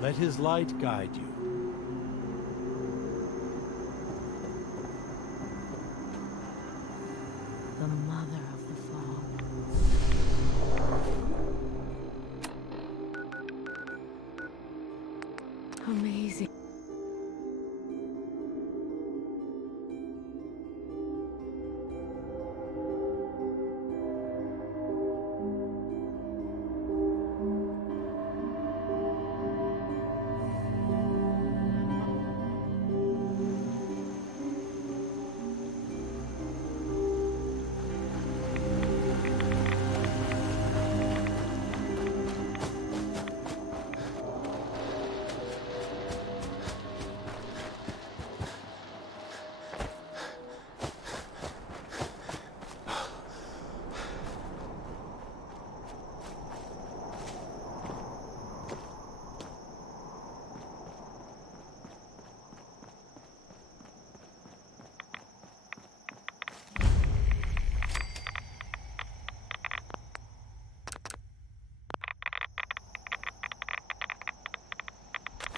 Let his light guide you. The mother of the fall. Amazing.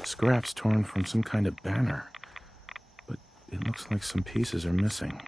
Scraps torn from some kind of banner, but it looks like some pieces are missing.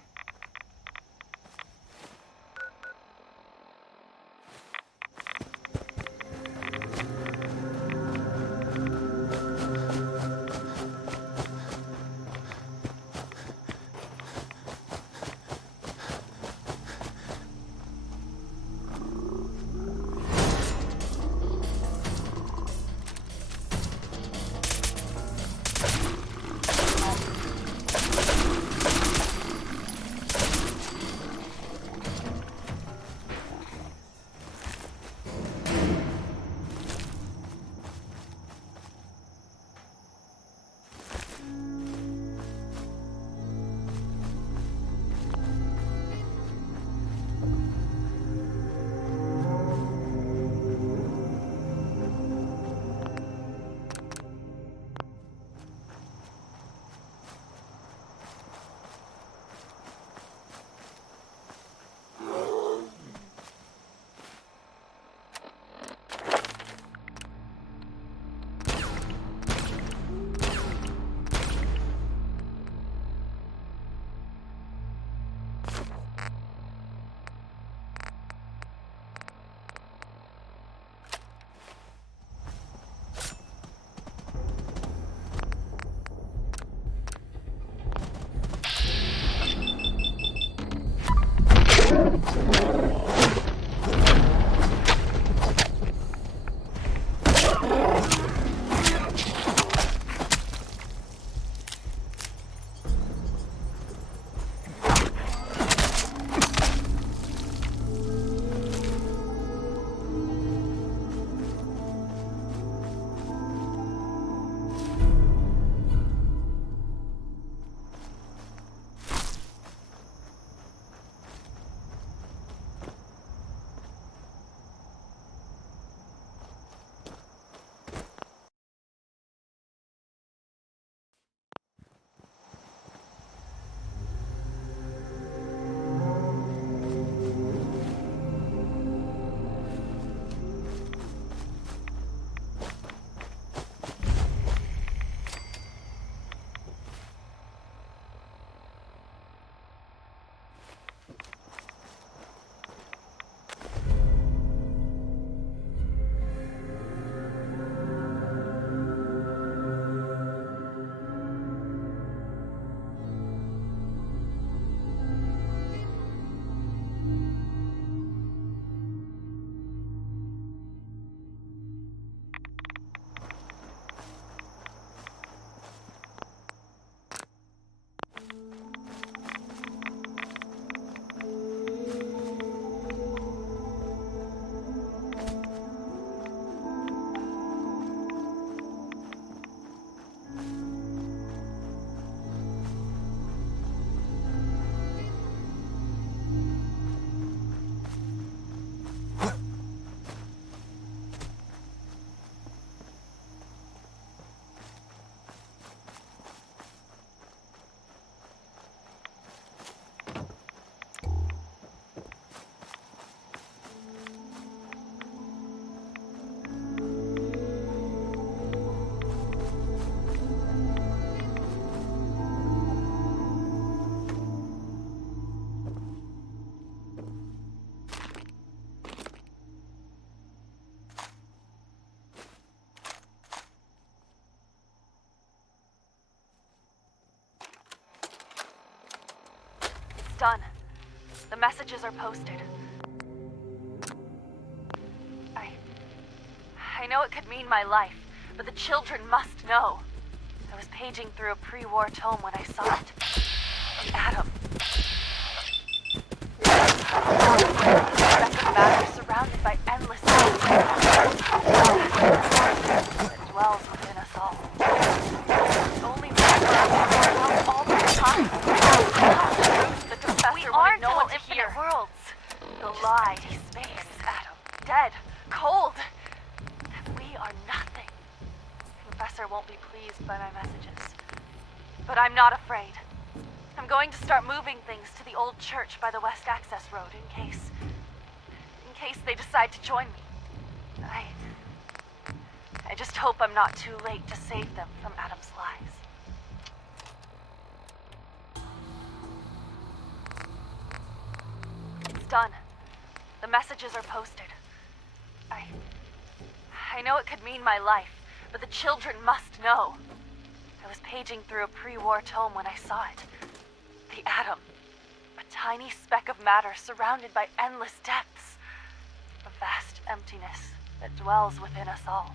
done. The messages are posted. I know it could mean my life, but the children must know. I was paging through a pre-war tome when I saw it. Adam. Speck of matter surrounded by endless space. It dwells within us all. Only all the time. The confessor wanted no one to hear. Worlds. The lie, space, Adam. Dead. Cold. We are nothing. The Professor won't be pleased by my messages. But I'm not afraid. I'm going to start moving things to the old church by the West Access Road in case they decide to join me. I just hope I'm not too late to save them from Adam's lies. It's done. The messages are posted. I know it could mean my life, but the children must know. I was paging through a pre-war tome when I saw it. The atom. A tiny speck of matter surrounded by endless depths. A vast emptiness that dwells within us all.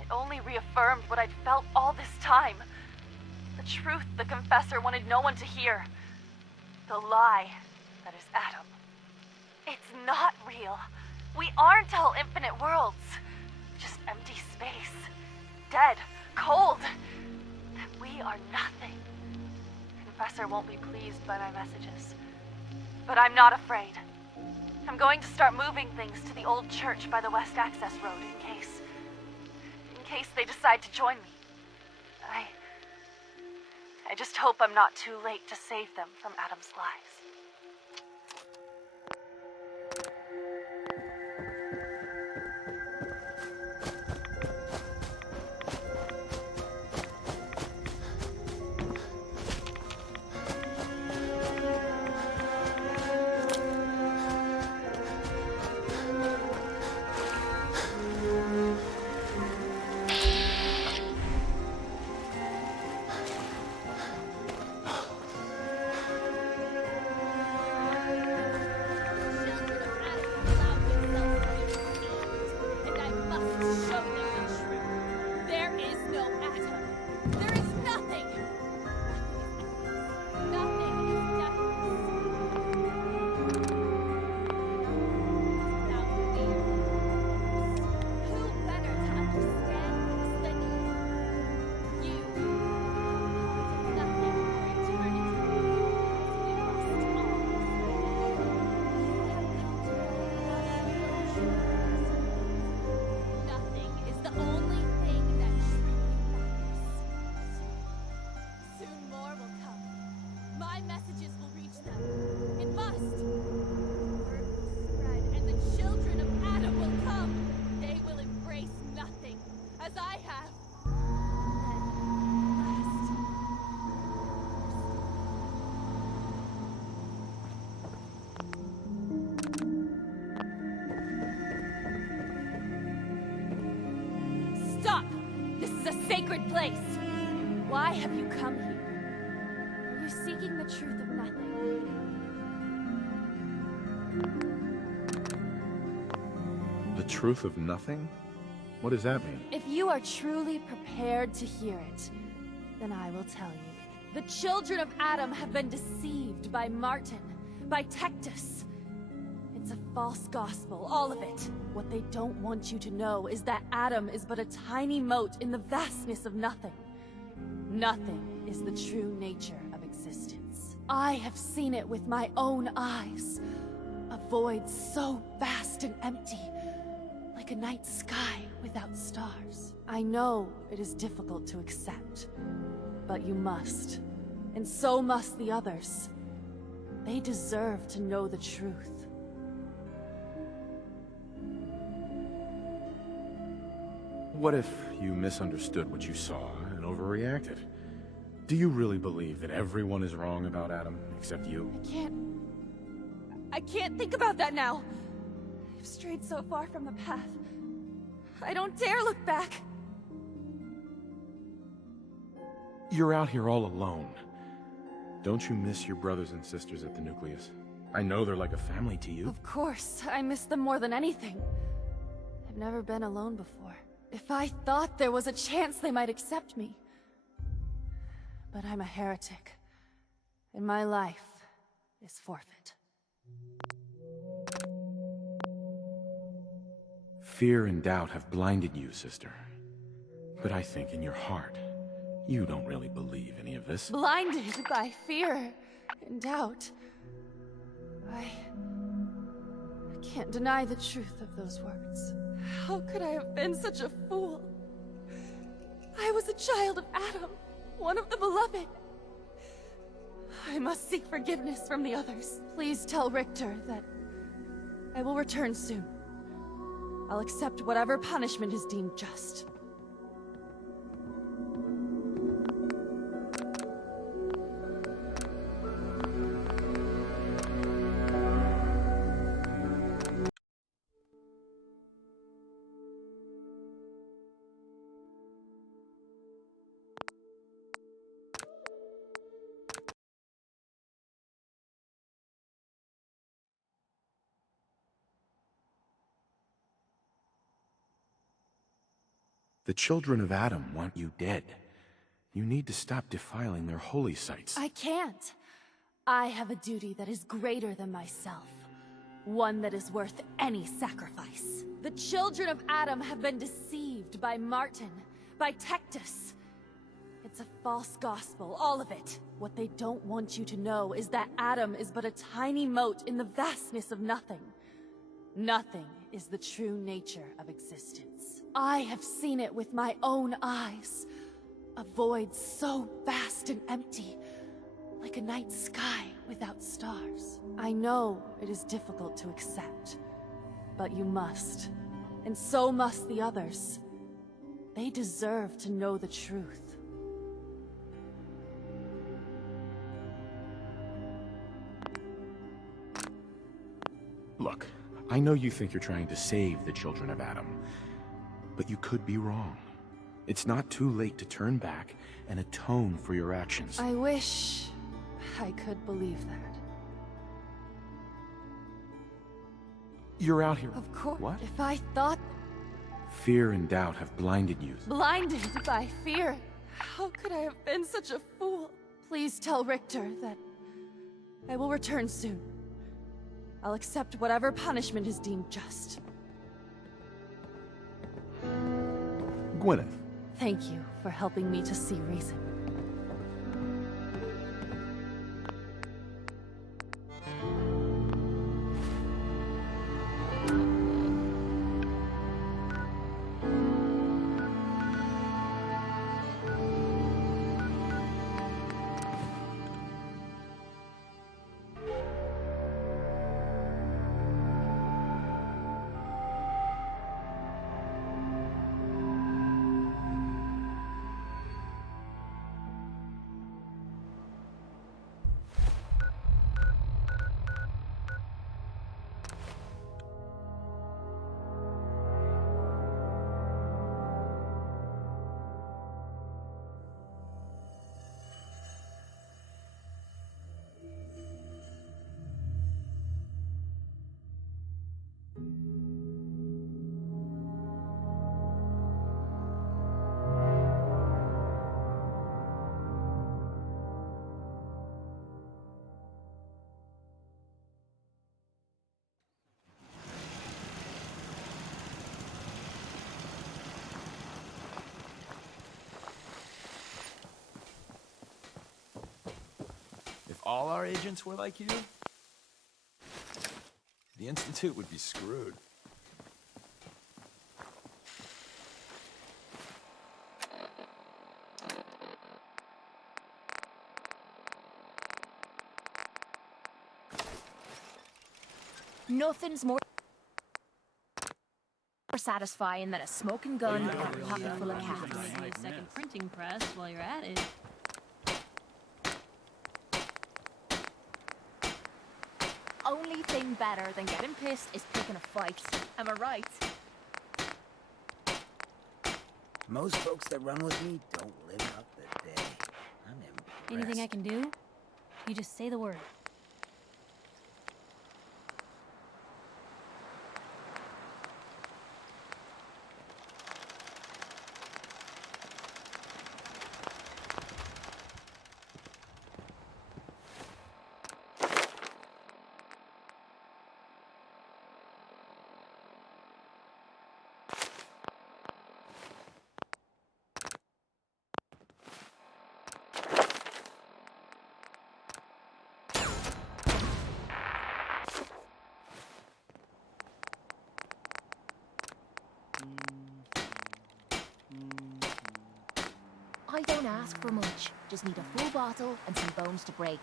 It only reaffirmed what I'd felt all this time. The truth the confessor wanted no one to hear. The lie that is Adam. It's not real. We aren't all infinite worlds. Just empty space. Dead. Cold. We are nothing. Confessor won't be pleased by my messages. But I'm not afraid. I'm going to start moving things to the old church by the West Access Road in case they decide to join me. I just hope I'm not too late to save them from Adam's lies. Sacred place! Why have you come here? Are you seeking the truth of nothing? The truth of nothing? What does that mean? If you are truly prepared to hear it, then I will tell you. The children of Adam have been deceived by Martin, by Tectus. It's a false gospel, all of it. What they don't want you to know is that Adam is but a tiny mote in the vastness of nothing. Nothing is the true nature of existence. I have seen it with my own eyes. A void so vast and empty, like a night sky without stars. I know it is difficult to accept, but you must. And so must the others. They deserve to know the truth. What if you misunderstood what you saw and overreacted? Do you really believe that everyone is wrong about Adam, except you? I can't think about that now. I've strayed so far from the path. I don't dare look back. You're out here all alone. Don't you miss your brothers and sisters at the nucleus? I know they're like a family to you. Of course, I miss them more than anything. I've never been alone before. If I thought there was a chance they might accept me. But I'm a heretic. And my life is forfeit. Fear and doubt have blinded you, sister. But I think in your heart, you don't really believe any of this. Blinded by fear and doubt. I can't deny the truth of those words. How could I have been such a fool? I was a child of Adam, one of the beloved. I must seek forgiveness from the others. Please tell Richter that I will return soon. I'll accept whatever punishment is deemed just. The children of Adam want you dead. You need to stop defiling their holy sites. I can't. I have a duty that is greater than myself. One that is worth any sacrifice. The children of Adam have been deceived by Martin, by Tectus. It's a false gospel, all of it. What they don't want you to know is that Adam is but a tiny mote in the vastness of nothing. Nothing is the true nature of existence. I have seen it with my own eyes. A void so vast and empty, like a night sky without stars. I know it is difficult to accept, but you must. And so must the others. They deserve to know the truth. Look, I know you think you're trying to save the children of Adam, but you could be wrong. It's not too late to turn back and atone for your actions. I wish I could believe that. You're out here. Of course. What? If I thought Fear and doubt have blinded you. blinded by fear, how could I have been such a fool? Please tell Richter that I will return soon. I'll accept whatever punishment is deemed just. Gwyneth. Thank you for helping me to see reason. If all our agents were like you, the Institute would be screwed. Nothing's more satisfying than a smoking gun and a pocket full of cats. Maybe a second printing press while you're at it. Only thing better than getting pissed is picking a fight. Am I right? Most folks that run with me don't live out the day. I'm impressed. Anything I can do? You just say the word. I don't ask for much. Just need a full bottle and some bones to break.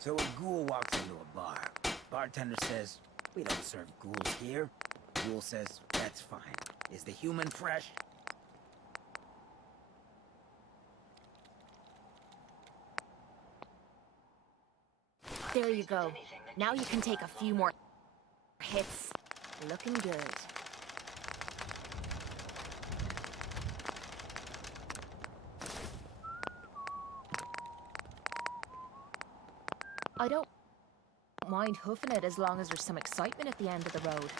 So a ghoul walks into a bar. Bartender says, "We don't serve ghouls here." Ghoul says, "That's fine. Is the human fresh?" There you go. Now you can take a few more hits. Looking good. I don't mind hoofing it as long as there's some excitement at the end of the road.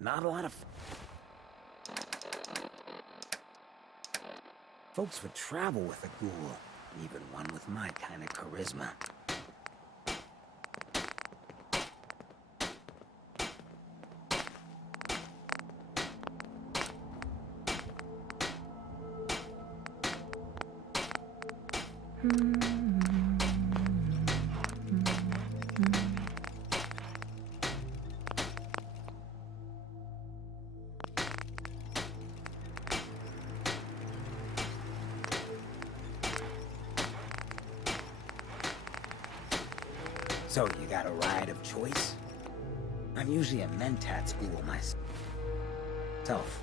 not a lot of folks would travel with a ghoul, even one with my kind of charisma. So, you got a ride of choice? I'm usually a mentat ghoul myself.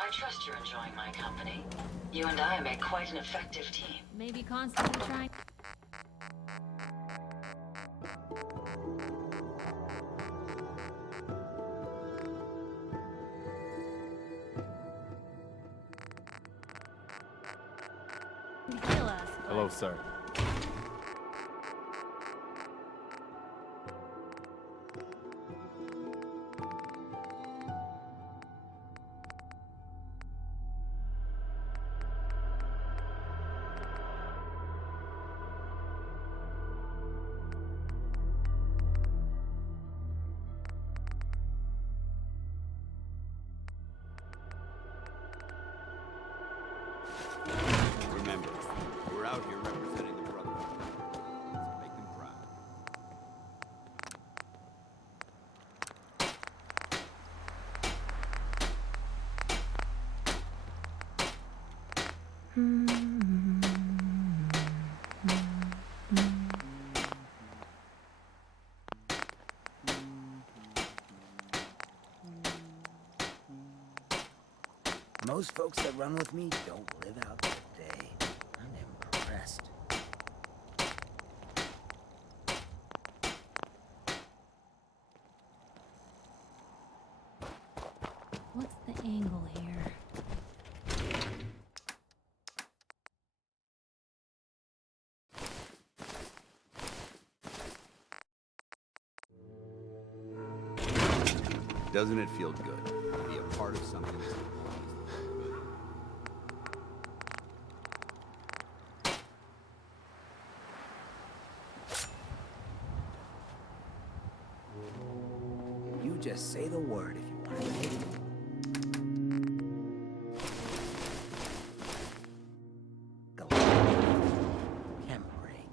I trust you're enjoying my company. You and I make quite an effective team. Maybe constantly trying. to heal us. Hello, sir. Remember, we're out here representing the Brotherhood. Let's make them proud. Most folks that run with me don't live out their day. I'm impressed. What's the angle here? Doesn't it feel good to be a part of something that's good? You just say the word if you want to hit it. Can break.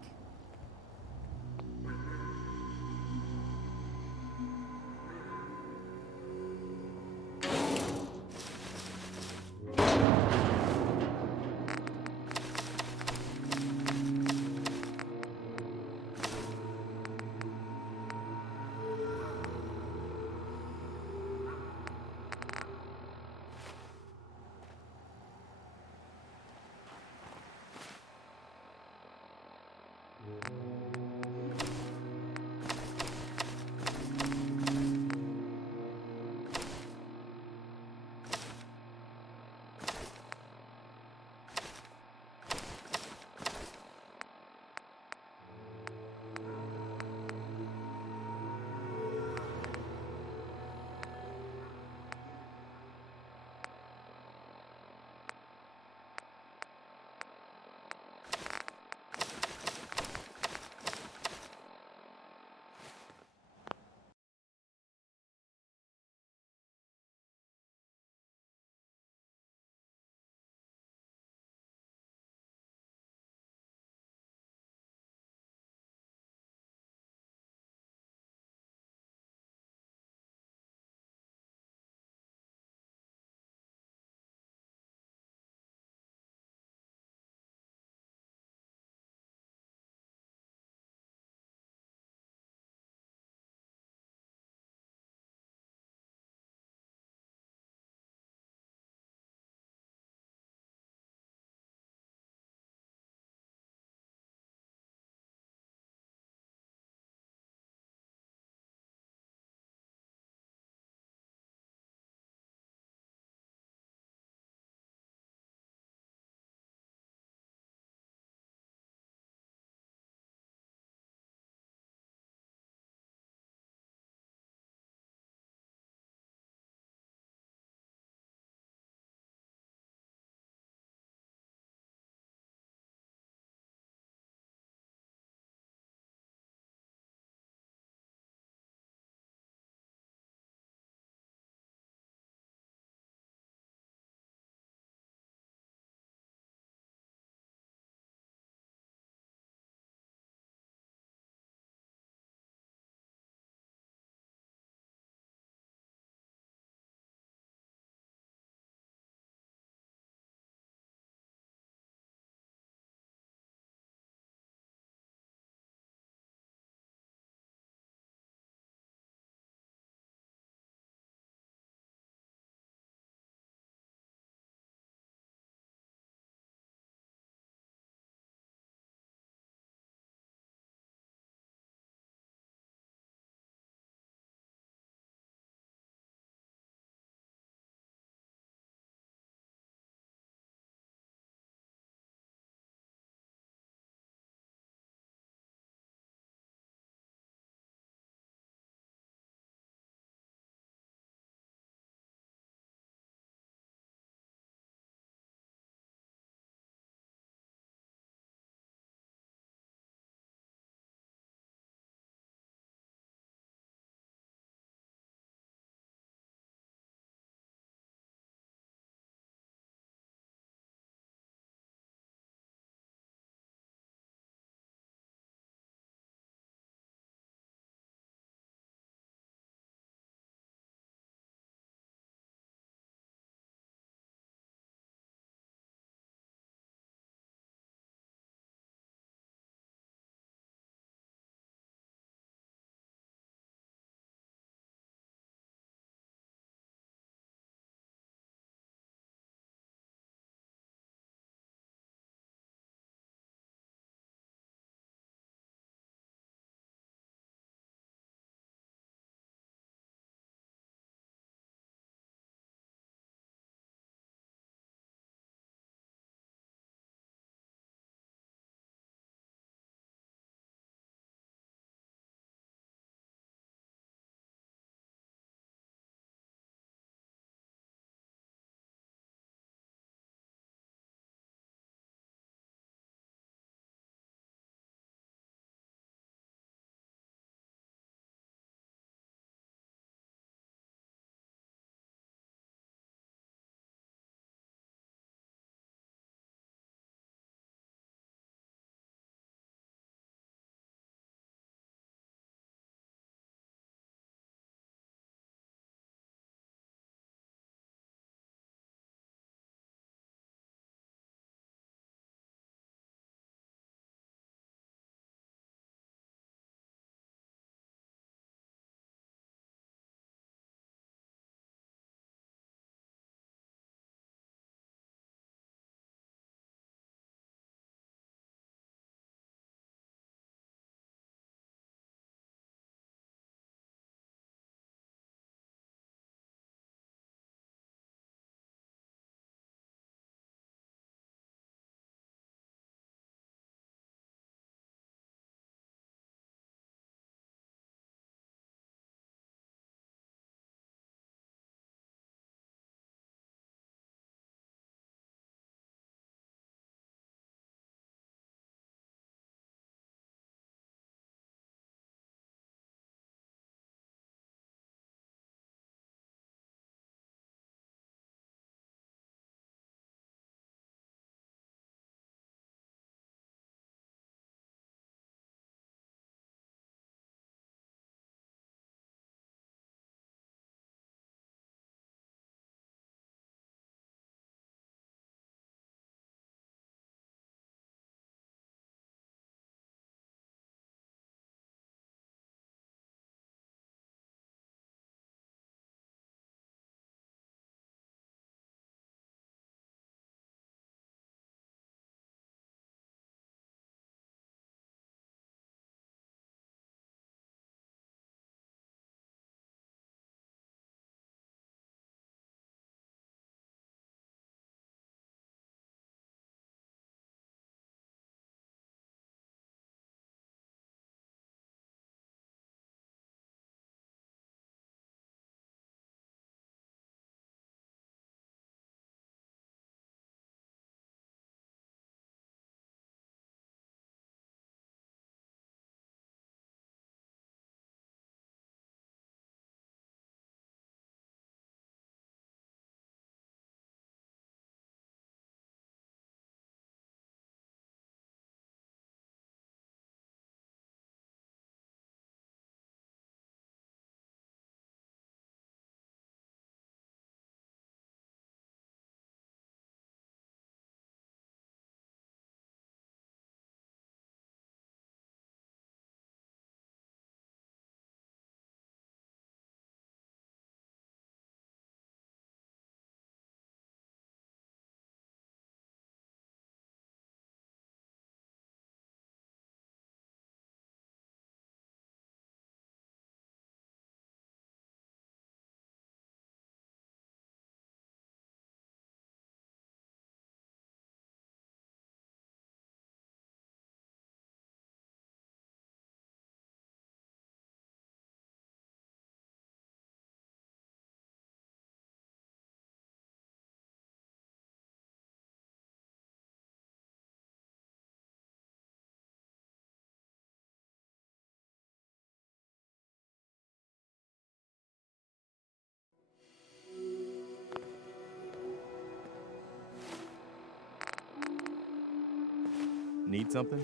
Need something?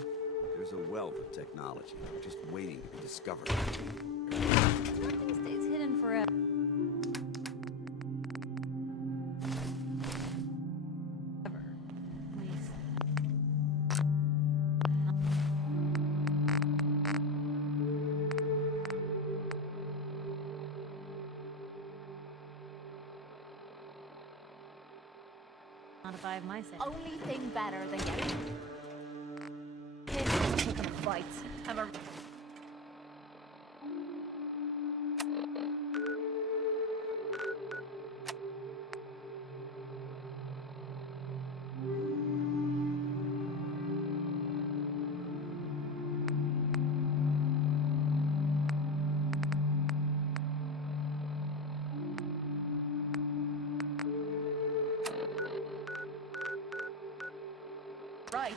There's a wealth of technology just waiting to be discovered. Nothing stays hidden forever. At least. Not if I have my say. Only thing better than getting kids taking a fight. I'm a right.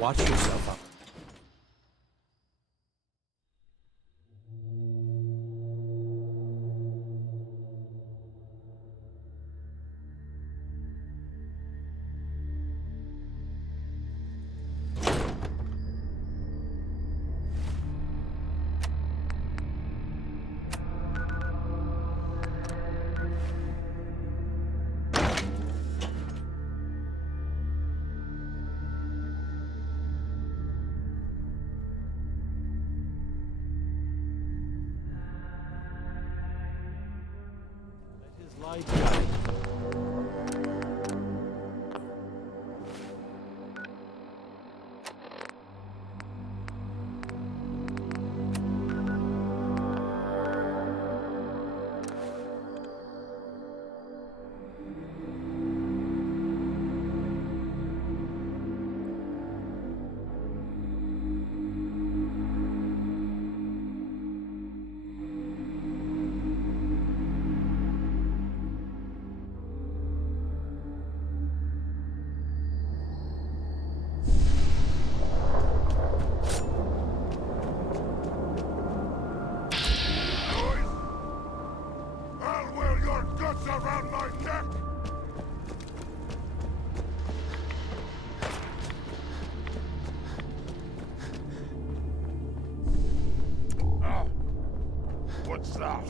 Watch yourself up. Light guide. Around my neck! Ah, what's that?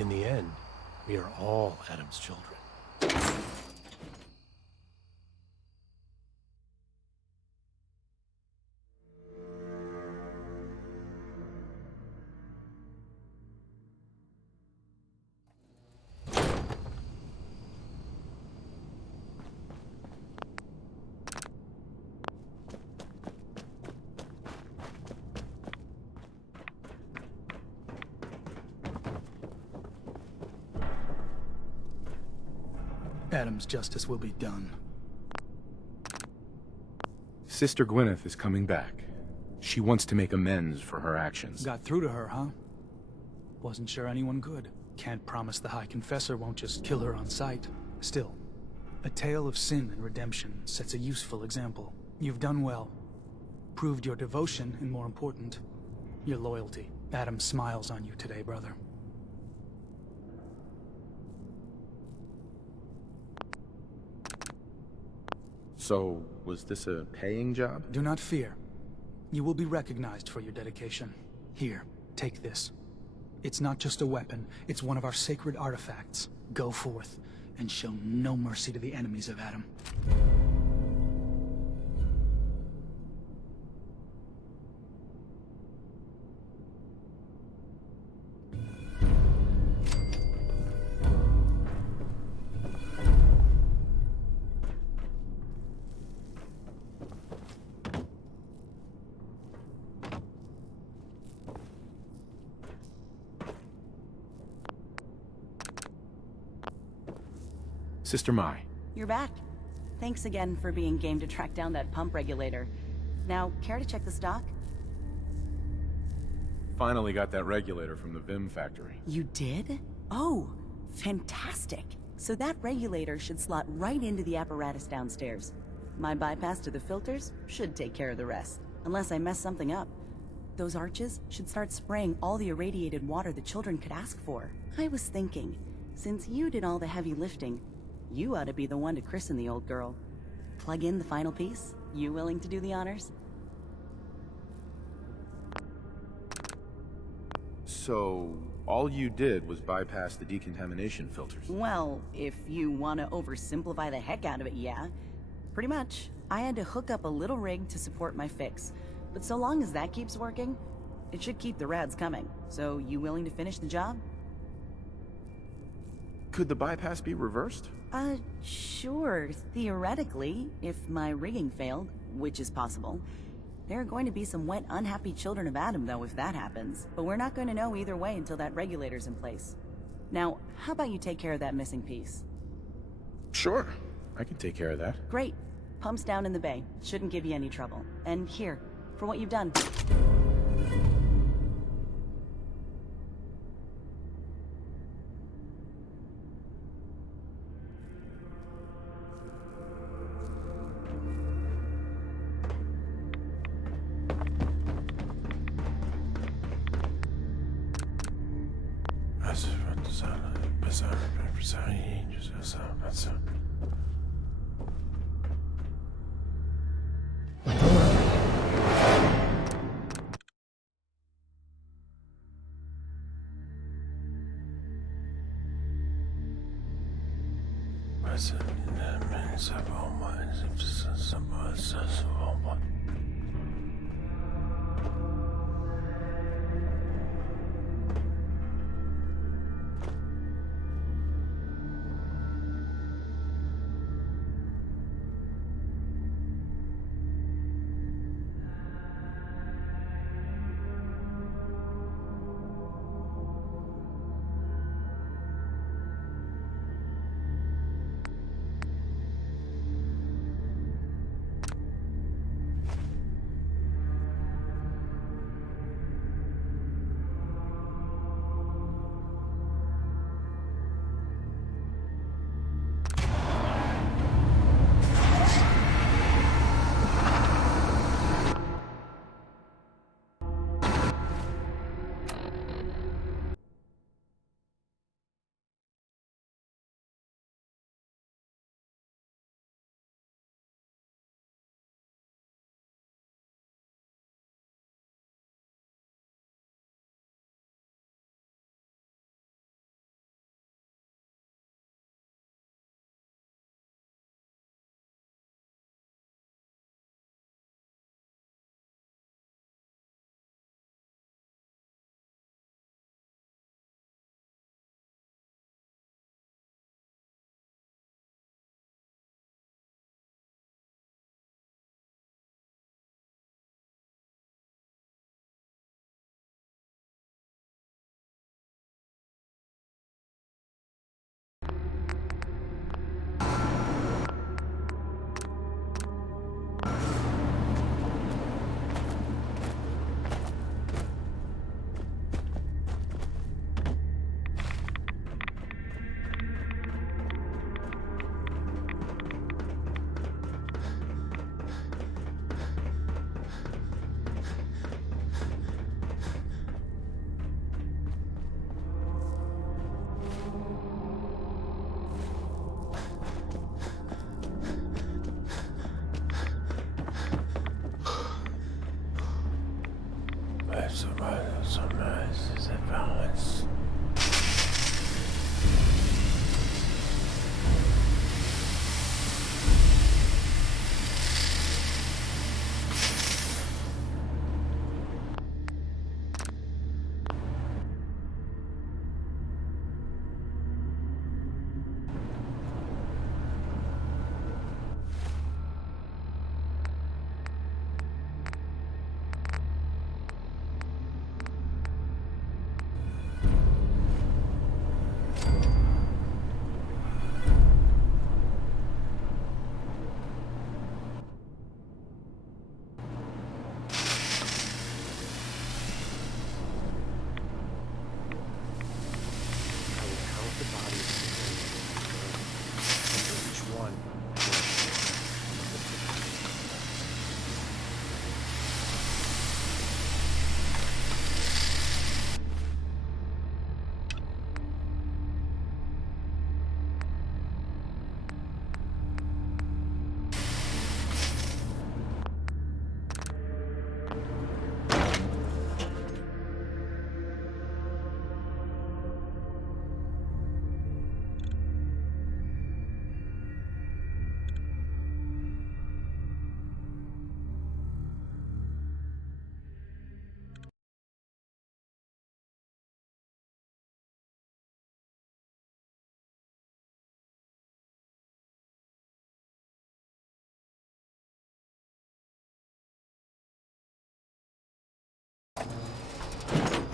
In the end, we are all Adam's children. Adam's justice will be done. Sister Gwyneth is coming back. She wants to make amends for her actions. Got through to her, huh? Wasn't sure anyone could. Can't promise the High Confessor won't just kill her on sight. Still, a tale of sin and redemption sets a useful example. You've done well. Proved your devotion, and more important, your loyalty. Adam smiles on you today, brother. So, was this a paying job? Do not fear. You will be recognized for your dedication. Here, take this. It's not just a weapon, it's one of our sacred artifacts. Go forth, and show no mercy to the enemies of Adam. Sister Mai. You're back. Thanks again for being game to track down that pump regulator. Now, care to check the stock? Finally got that regulator from the Vim factory. You did? Oh, fantastic. So that regulator should slot right into the apparatus downstairs. My bypass to the filters should take care of the rest. Unless I mess something up. Those arches should start spraying all the irradiated water the children could ask for. I was thinking, since you did all the heavy lifting, you ought to be the one to christen the old girl. Plug in the final piece? You willing to do the honors? So, all you did was bypass the decontamination filters? Well, if you want to oversimplify the heck out of it, yeah. Pretty much. I had to hook up a little rig to support my fix. But so long as that keeps working, it should keep the rads coming. So, you willing to finish the job? Could the bypass be reversed? Sure, theoretically, if my rigging failed, which is possible. There are going to be some wet, unhappy children of Adam, though, if that happens. But we're not going to know either way until that regulator's in place. Now, how about you take care of that missing piece? Sure, I can take care of that. Great. Pump's down in the bay. Shouldn't give you any trouble. And here, for what you've done.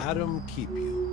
Adam keep you.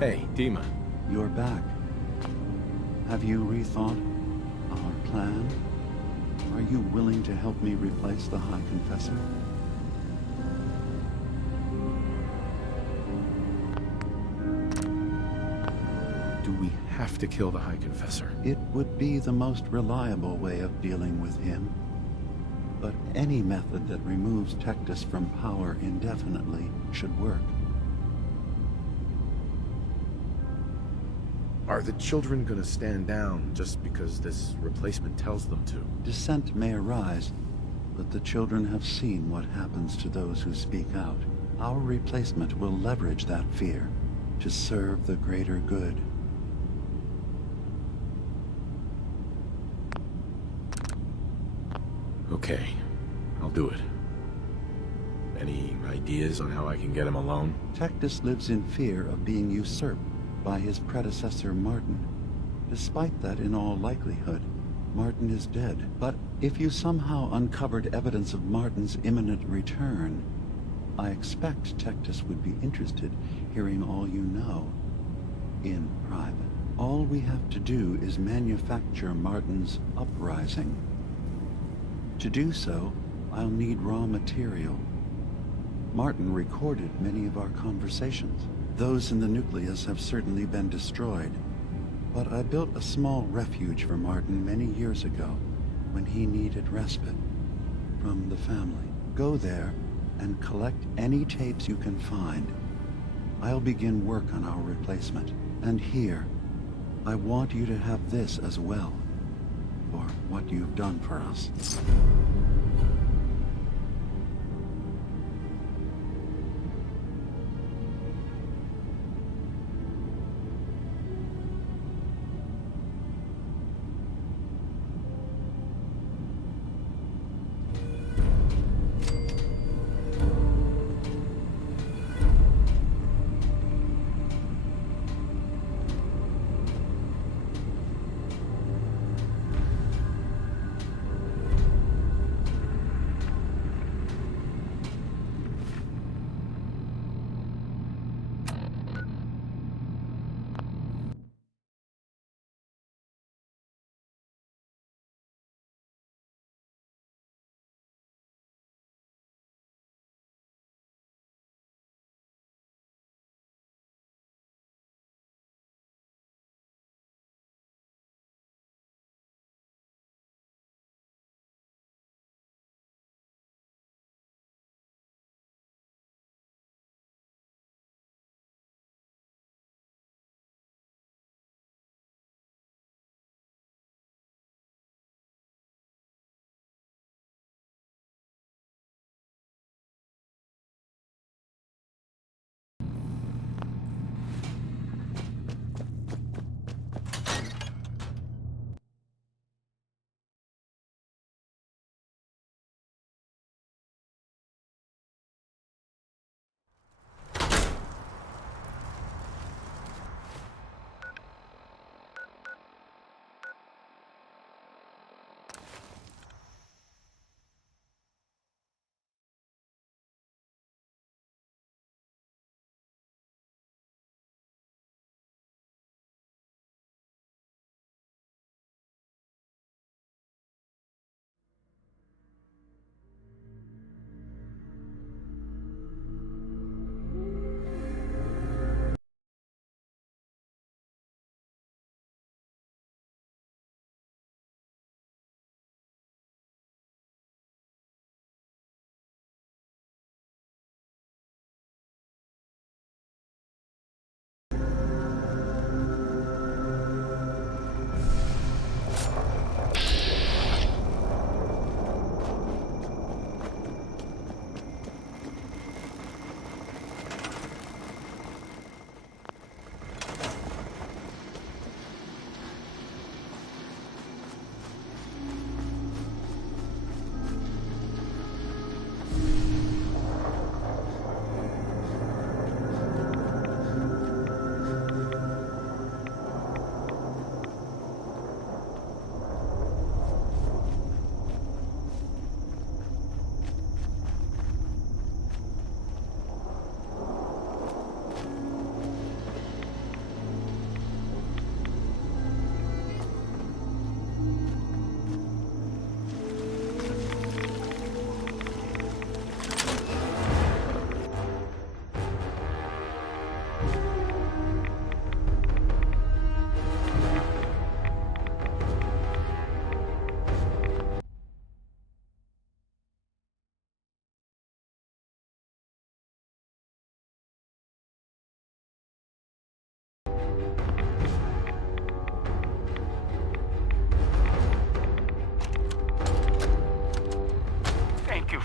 Hey, Dima. You're back. Have you rethought our plan? Are you willing to help me replace the High Confessor? Do we have to kill the High Confessor? It would be the most reliable way of dealing with him. But any method that removes Tectus from power indefinitely should work. Are the children gonna stand down just because this replacement tells them to? Dissent may arise, but the children have seen what happens to those who speak out. Our replacement will leverage that fear to serve the greater good. Okay, I'll do it. Any ideas on how I can get him alone? Tectus lives in fear of being usurped by his predecessor Martin. Despite that, in all likelihood, Martin is dead. But if you somehow uncovered evidence of Martin's imminent return, I expect Tectus would be interested hearing all you know in private. All we have to do is manufacture Martin's uprising. To do so, I'll need raw material. Martin recorded many of our conversations. Those in the nucleus have certainly been destroyed, but I built a small refuge for Martin many years ago when he needed respite from the family. Go there and collect any tapes you can find. I'll begin work on our replacement. And here, I want you to have this as well, for what you've done for us.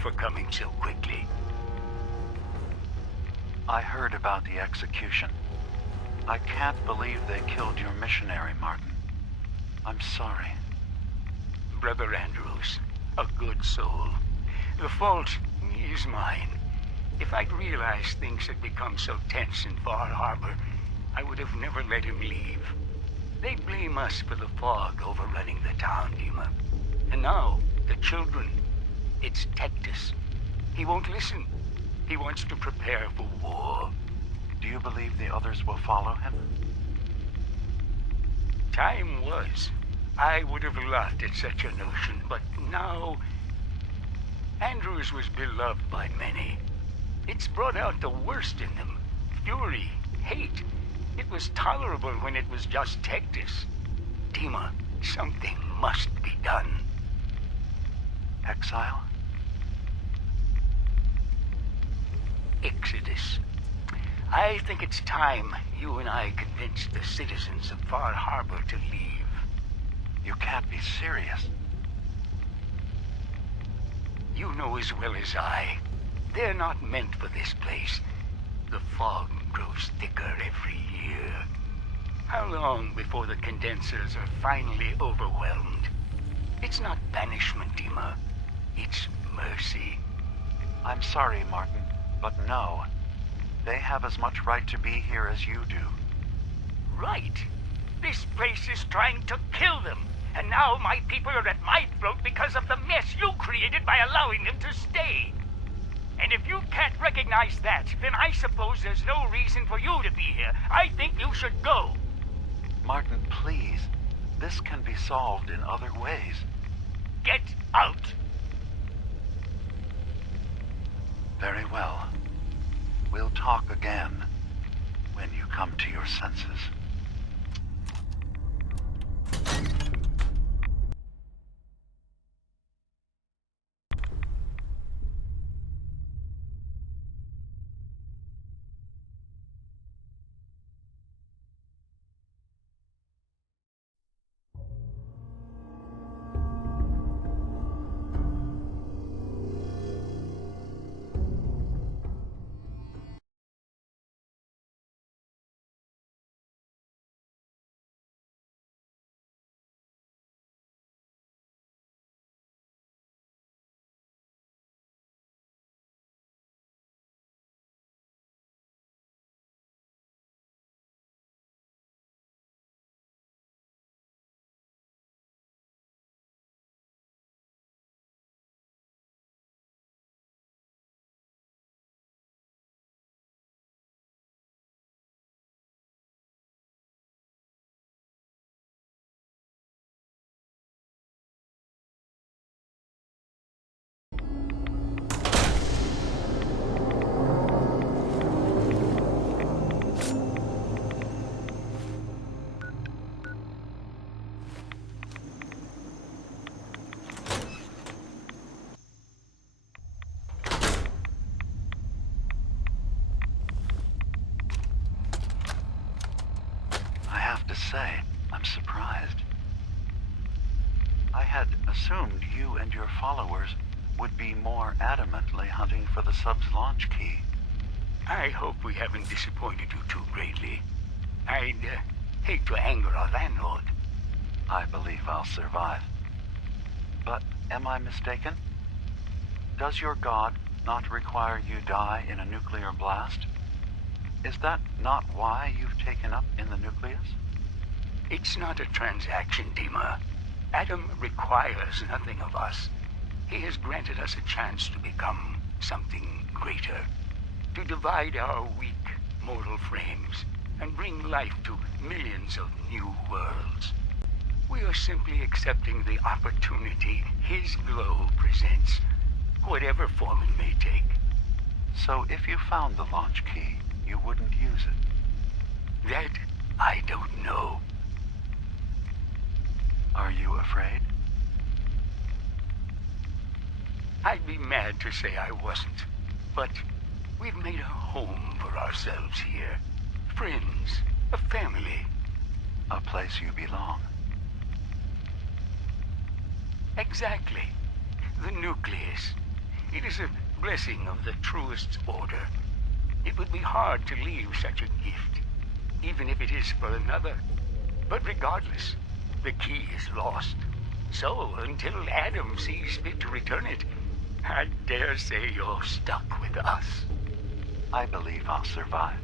for coming so quickly. I heard about the execution. I can't believe they killed your missionary, Martin. I'm sorry. Brother Andrews, a good soul. The fault is mine. If I'd realized things had become so tense in Far Harbor, I would have never let him leave. They blame us for the fog overrunning the town, Dima. And now, the children. It's Tectus. He won't listen. He wants to prepare for war. Do you believe the others will follow him? Time was. I would have laughed at such a notion, but now... Andrews was beloved by many. It's brought out the worst in them. Fury, hate. It was tolerable when it was just Tectus. Dima, something must be done. Exile? Exodus. I think it's time you and I convinced the citizens of Far Harbor to leave. You can't be serious. You know as well as I, they're not meant for this place. The fog grows thicker every year. How long before the condensers are finally overwhelmed? It's not banishment, Dima. It's mercy. I'm sorry, Martin, but no. They have as much right to be here as you do. Right. This place is trying to kill them. And now my people are at my throat because of the mess you created by allowing them to stay. And if you can't recognize that, then I suppose there's no reason for you to be here. I think you should go. Martin, please. This can be solved in other ways. Get out! Very well. We'll talk again when you come to your senses. Say, I'm surprised. I had assumed you and your followers would be more adamantly hunting for the sub's launch key. I hope we haven't disappointed you too greatly. I'd hate to anger our landlord. I believe I'll survive. But am I mistaken? Does your god not require you die in a nuclear blast? Is that not why you've taken up in the nucleus? It's not a transaction, Dima. Adam requires nothing of us. He has granted us a chance to become something greater. To divide our weak, mortal frames and bring life to millions of new worlds. We are simply accepting the opportunity his glow presents, whatever form it may take. So if you found the launch key, you wouldn't use it? That I don't know. Are you afraid? I'd be mad to say I wasn't, but we've made a home for ourselves here. Friends, a family. A place you belong. Exactly. The nucleus. It is a blessing of the truest order. It would be hard to leave such a gift, even if it is for another. But regardless, the key is lost. So, until Adam sees fit to return it, I dare say you're stuck with us. I believe I'll survive.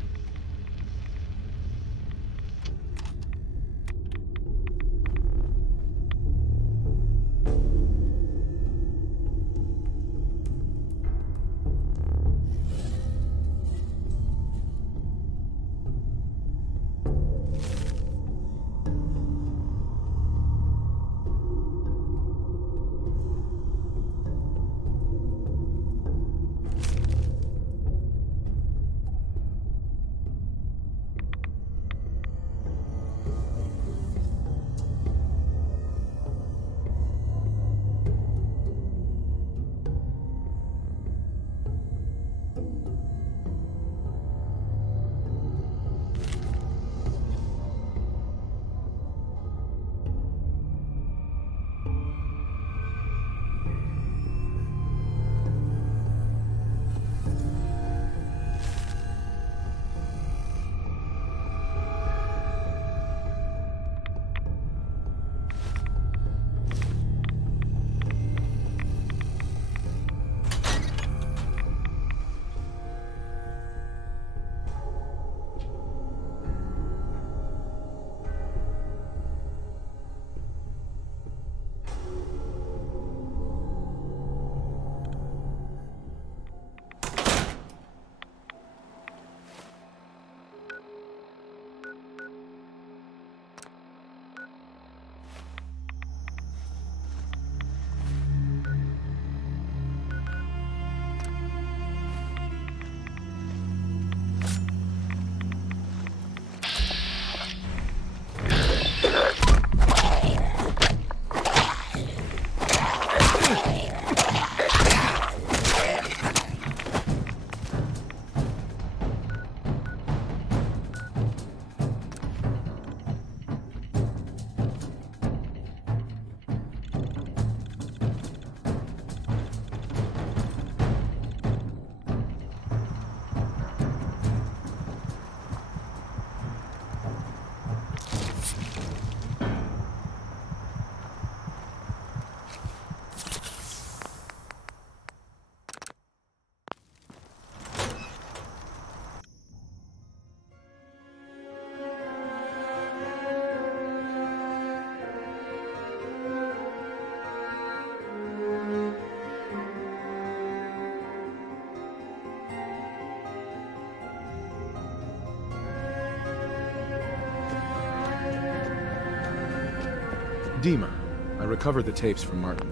Dima, I recovered the tapes from Martin.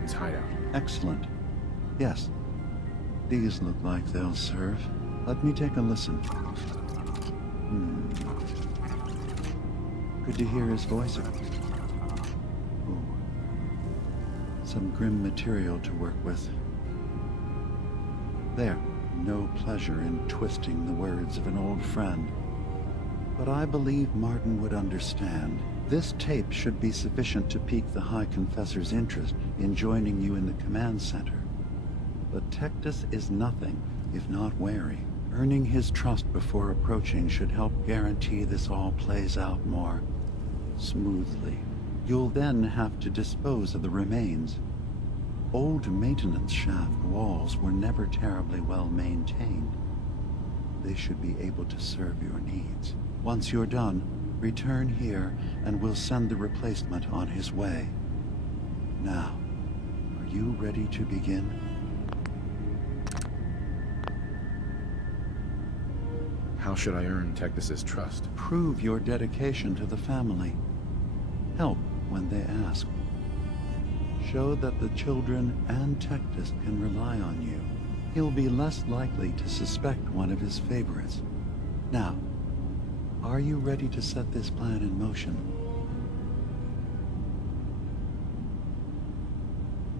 His hideout. Excellent. Yes. These look like they'll serve. Let me take a listen. Good to hear his voice. Oh. Some grim material to work with. There. No pleasure in twisting the words of an old friend. But I believe Martin would understand. This tape should be sufficient to pique the High Confessor's interest in joining you in the command center. But Tectus is nothing if not wary. Earning his trust before approaching should help guarantee this all plays out more smoothly. You'll then have to dispose of the remains. Old maintenance shaft walls were never terribly well maintained. They should be able to serve your needs. Once you're done, return here and we'll send the replacement on his way. Now, are you ready to begin? How should I earn Tectus's trust? Prove your dedication to the family. Help when they ask. Show that the children and Tectus can rely on you. He'll be less likely to suspect one of his favorites. Now, are you ready to set this plan in motion?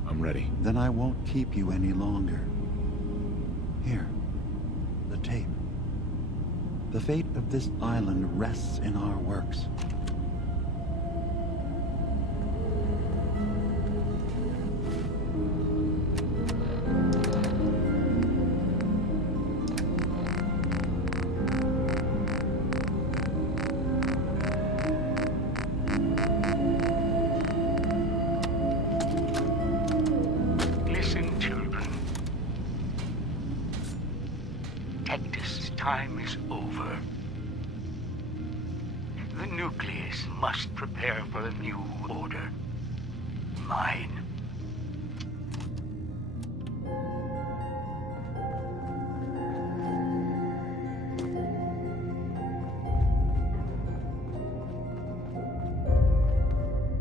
I'm ready. Then I won't keep you any longer. Here, the tape. The fate of this island rests in our works. time is over. The nucleus must prepare for a new order. Mine.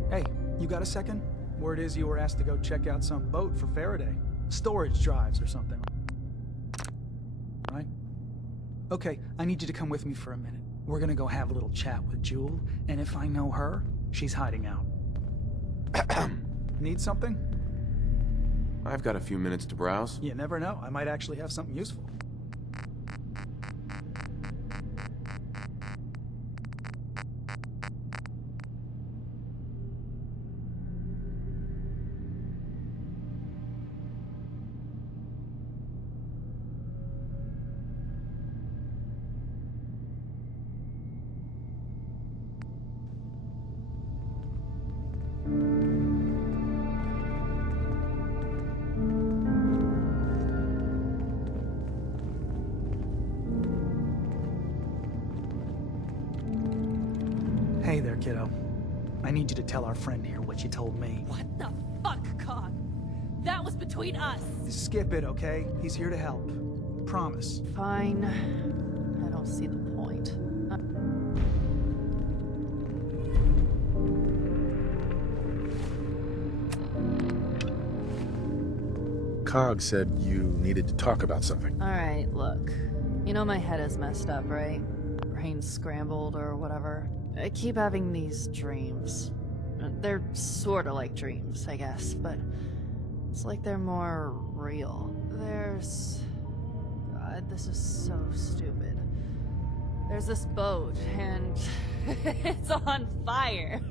Hey, you got a second? Word is you were asked to go check out some boat for Faraday. Storage drives or something. Right? Okay, I need you to come with me for a minute. We're gonna go have a little chat with Jewel, and if I know her, she's hiding out. Need something? I've got a few minutes to browse. You never know. I might actually have something useful. Hey there, kiddo. I need you to tell our friend here what you told me. What the fuck, Cog? That was between us. Skip it, okay? He's here to help. Promise. Fine. I don't see the point. Cog said you needed to talk about something. Alright, look. You know my head is messed up, right? Brain's scrambled or whatever. I keep having these dreams. They're sorta like dreams, I guess, but it's like they're more real. God, this is so stupid. There's this boat, and it's on fire.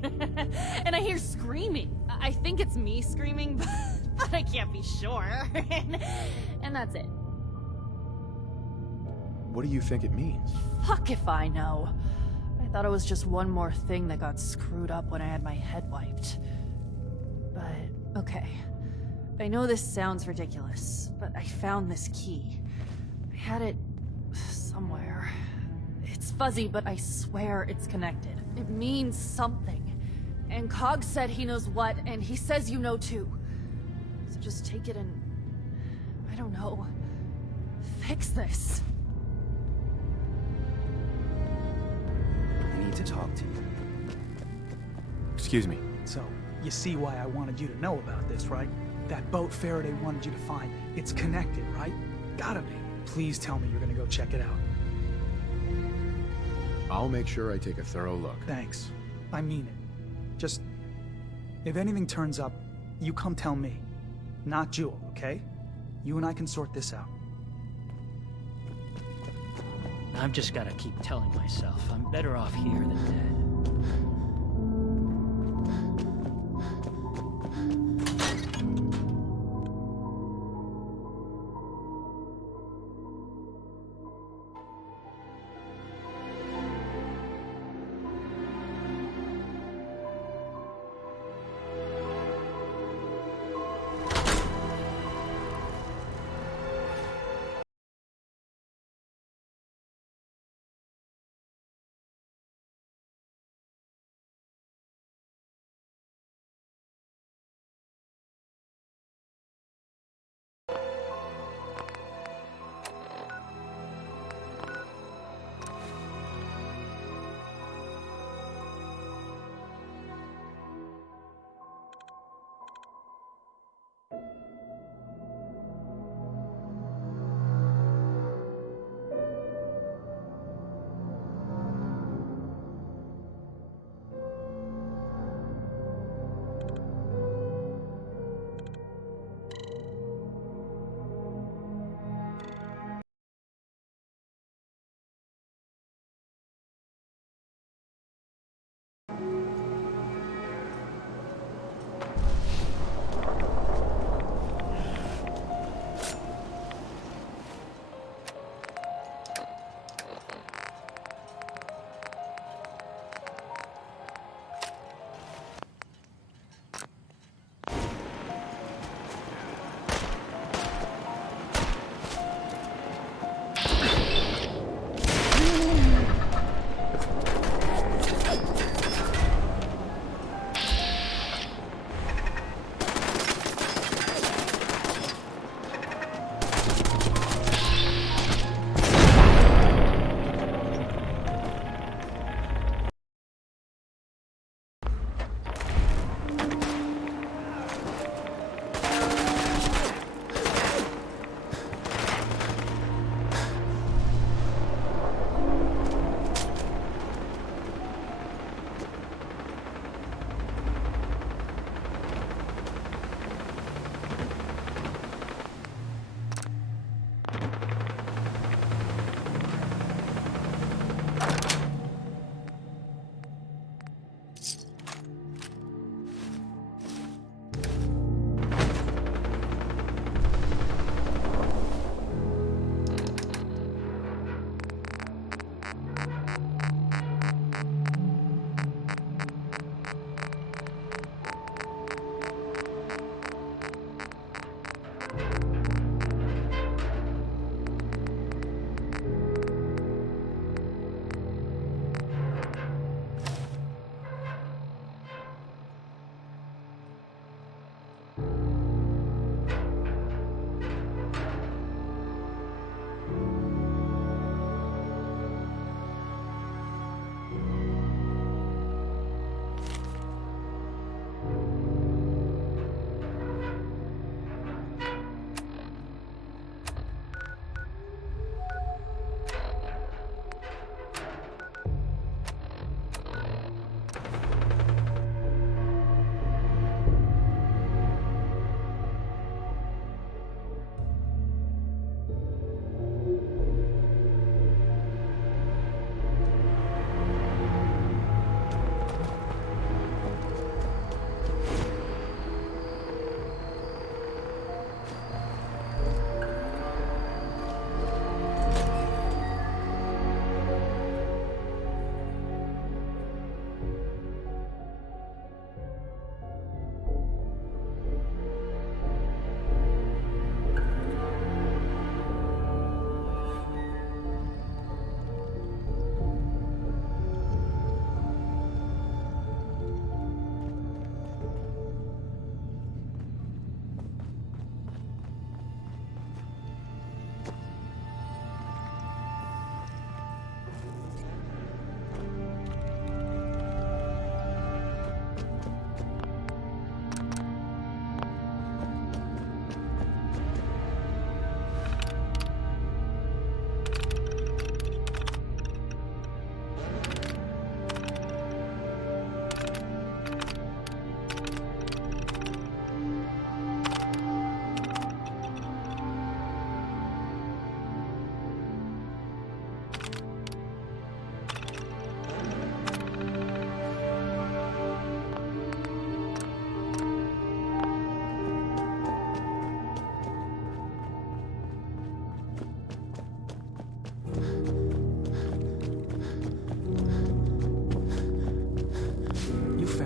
And I hear screaming. I think it's me screaming, but I can't be sure. And that's it. What do you think it means? Fuck if I know. I thought it was just one more thing that got screwed up when I had my head wiped. But, okay. I know this sounds ridiculous, but I found this key. I had it somewhere. It's fuzzy, but I swear it's connected. It means something. And Cog said he knows what, and he says you know too. So just take it and... I don't know. Fix this. I need to talk to you. Excuse me. So, you see why I wanted you to know about this, right? That boat Faraday wanted you to find. It's connected, right? Gotta be. Please tell me you're gonna go check it out. I'll make sure I take a thorough look. Thanks. I mean it. Just... if anything turns up, you come tell me. Not Jewel, okay? You and I can sort this out. I've just gotta keep telling myself I'm better off here than dead.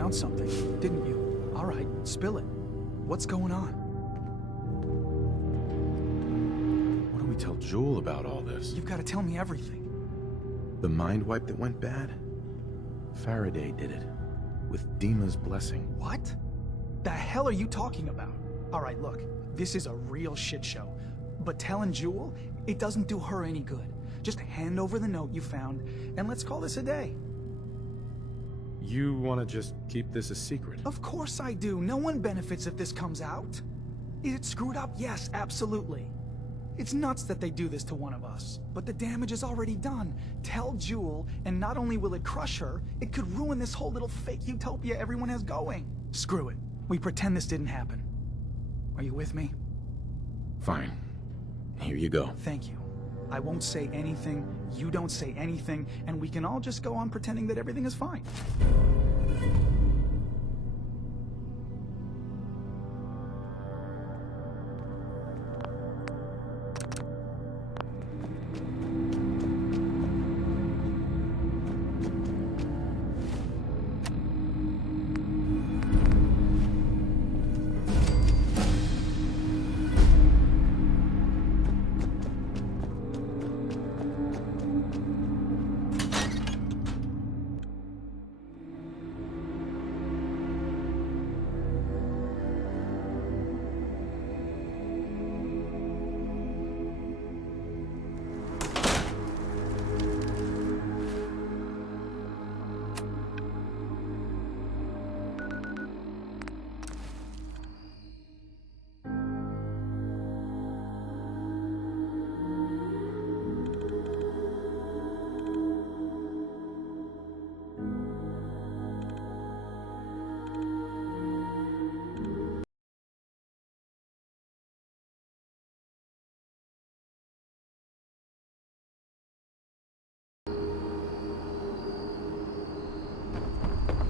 found something, didn't you? All right, spill it. What's going on? What do we tell Jewel about all this? You've got to tell me everything. The mind wipe that went bad? Faraday did it. With Dima's blessing. What? The hell are you talking about? All right, look. This is a real shit show. But telling Jewel, it doesn't do her any good. Just hand over the note you found, and let's call this a day. You want to just keep this a secret? Of course I do. No one benefits if this comes out. Is it screwed up? Yes, absolutely. It's nuts that they do this to one of us. But the damage is already done. Tell Jewel, and not only will it crush her, it could ruin this whole little fake utopia everyone has going. Screw it. We pretend this didn't happen. Are you with me? Fine. Here you go. Thank you. I won't say anything, you don't say anything, and we can all just go on pretending that everything is fine.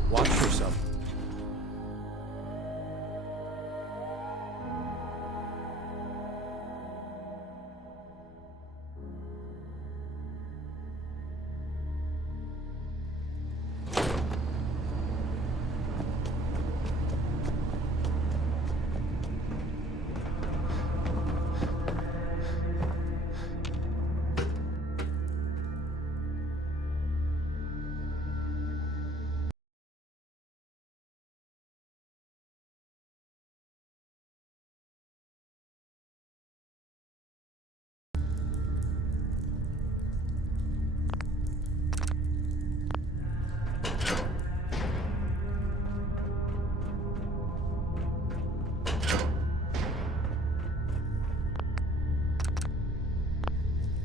Watch yourself.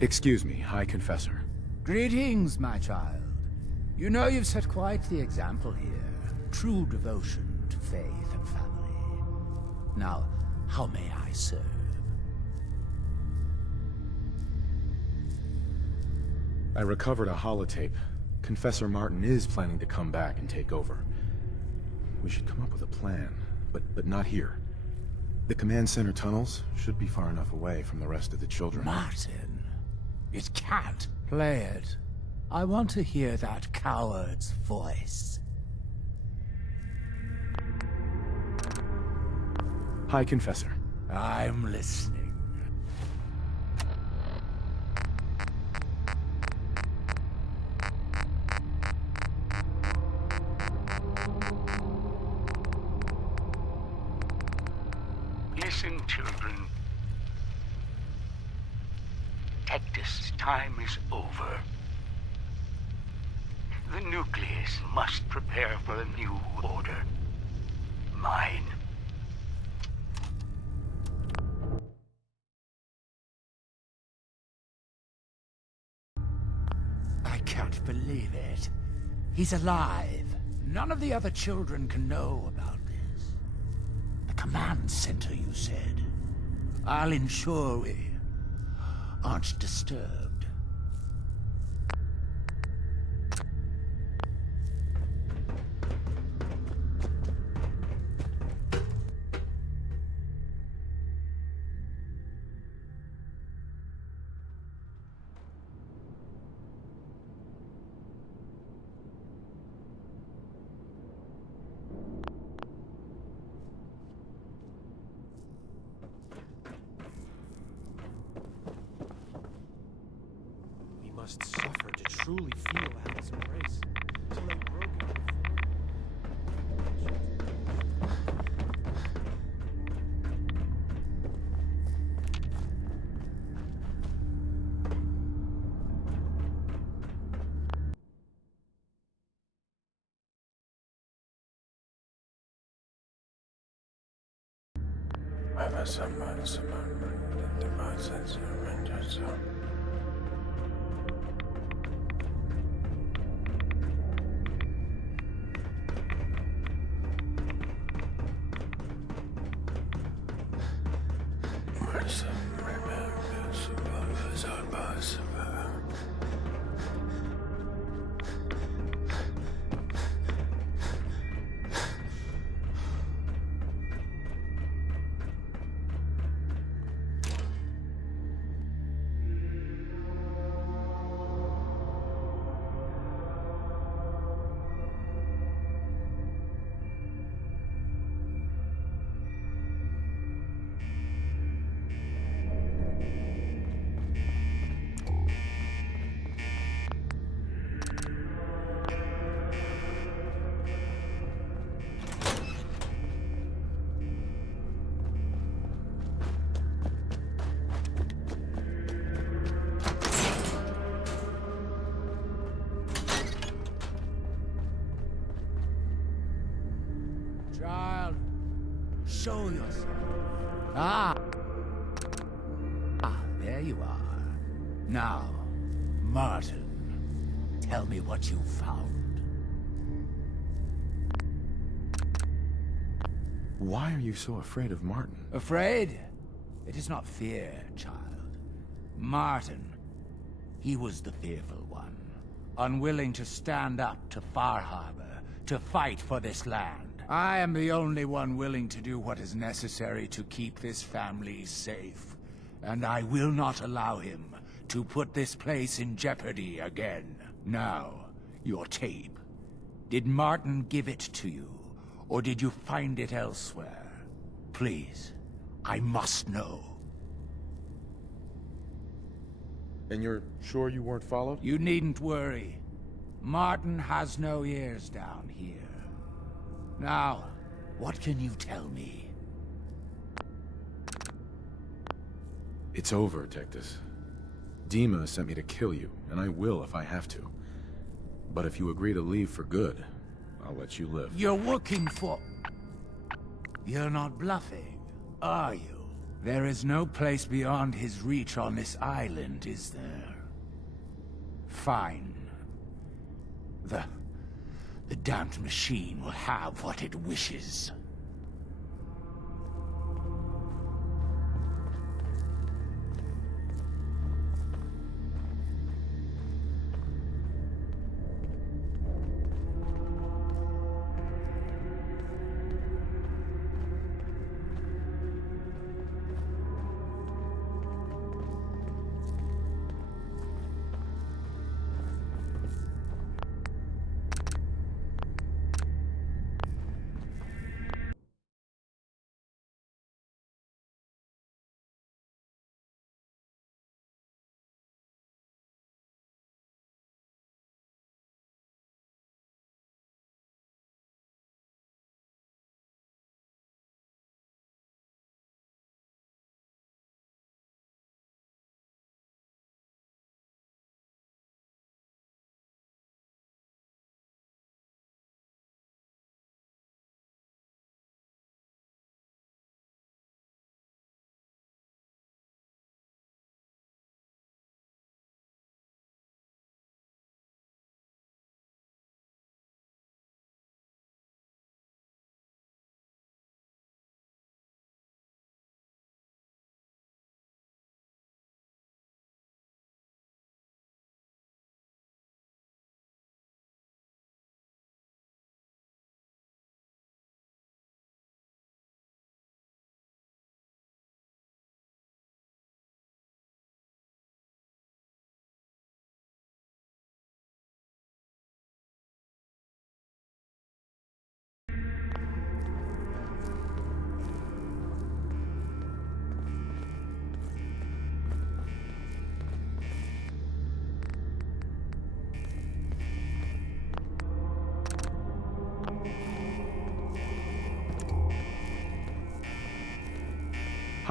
Excuse me, High Confessor. Greetings, my child. You know you've set quite the example here. True devotion to faith and family. Now, how may I serve? I recovered a holotape. Confessor Martin is planning to come back and take over. We should come up with a plan, but not here. The command center tunnels should be far enough away from the rest of the children. Martin, it can't play it. I want to hear that coward's voice. High Confessor. I'm listening. Listen, children. Tectus' time is over. The nucleus must prepare for a new order. Mine. I can't believe it. He's alive. None of the other children can know about this. The command center, you said. I'll ensure we aren't disturbed. must suffer to truly feel Adam's embrace. To lay broken Child, show yourself. Ah, there you are. Now, Martin, tell me what you found. Why are you so afraid of Martin? Afraid? It is not fear, child. Martin, he was the fearful one, unwilling to stand up to Far Harbor, to fight for this land. I am the only one willing to do what is necessary to keep this family safe, and I will not allow him to put this place in jeopardy again. Now, your tape. Did Martin give it to you, or did you find it elsewhere? Please, I must know. And you're sure you weren't followed? You needn't worry. Martin has no ears down here. Now, what can you tell me? It's over, Tectus. Dima sent me to kill you, and I will if I have to. But if you agree to leave for good, I'll let you live. You're working for... You're not bluffing, are you? There is no place beyond his reach on this island, is there? Fine. The damned machine will have what it wishes.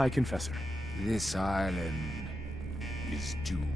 High Confessor. This island is doomed.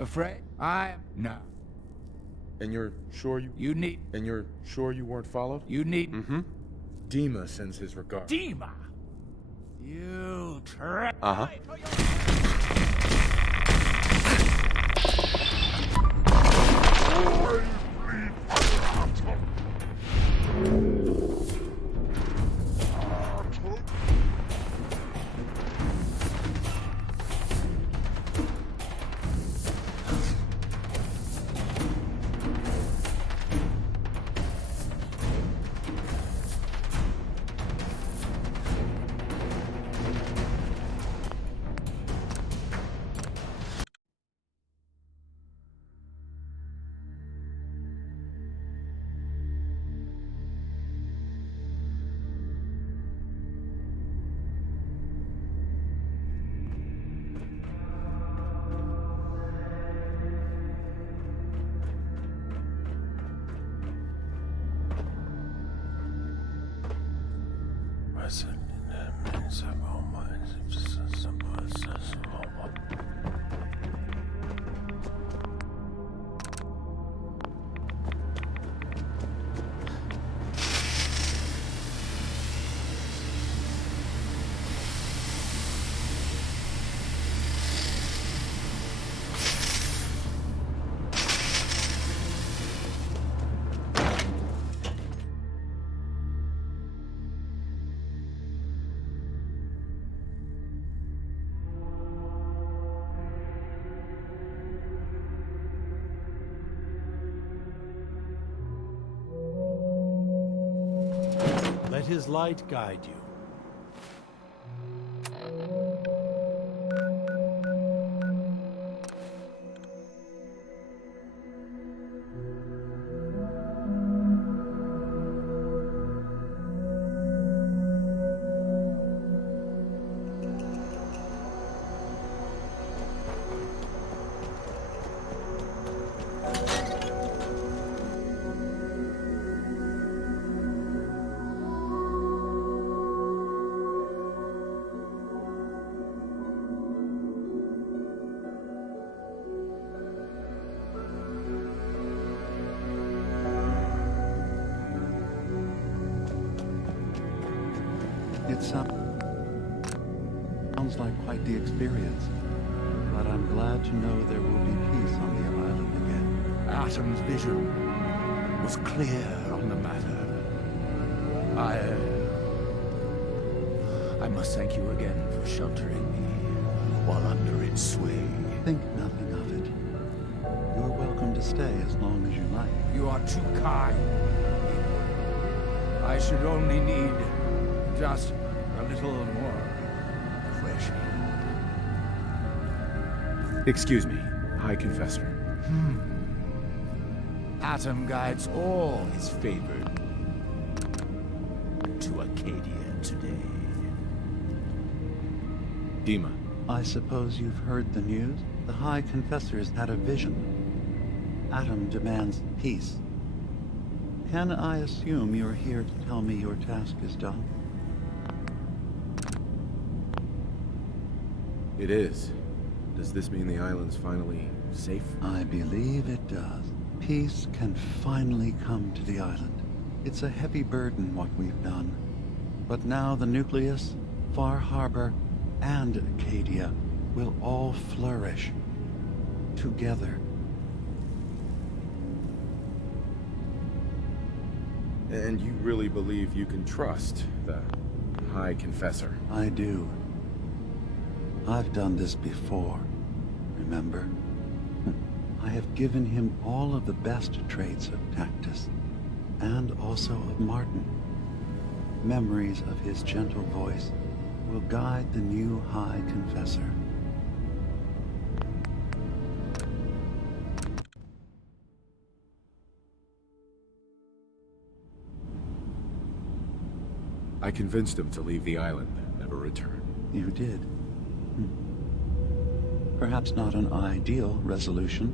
Afraid? No. And you're sure You need... And you're sure you weren't followed? You need... Mm-hmm. Dima sends his regards. Dima! You try... Uh-huh. Let his light guide you. It sounds like quite the experience, but I'm glad to know there will be peace on the island again. Atom's vision was clear on the matter. I must thank you again for sheltering me while under its sway. Think nothing of it. You're welcome to stay as long as you like. You are too kind. I should only need just a little more refreshing. Excuse me. High Confessor. Atom guides all his favored to Acadia today. Dima. I suppose you've heard the news? The High Confessor's had a vision. Atom demands peace. Can I assume you're here to tell me your task is done? It is. Does this mean the island's finally safe? I believe it does. Peace can finally come to the island. It's a heavy burden what we've done. But now the nucleus, Far Harbor, and Acadia will all flourish together. And you really believe you can trust the High Confessor? I do. I've done this before, remember? I have given him all of the best traits of Tactus, and also of Martin. Memories of his gentle voice will guide the new High Confessor. I convinced him to leave the island, never return. You did. Perhaps not an ideal resolution,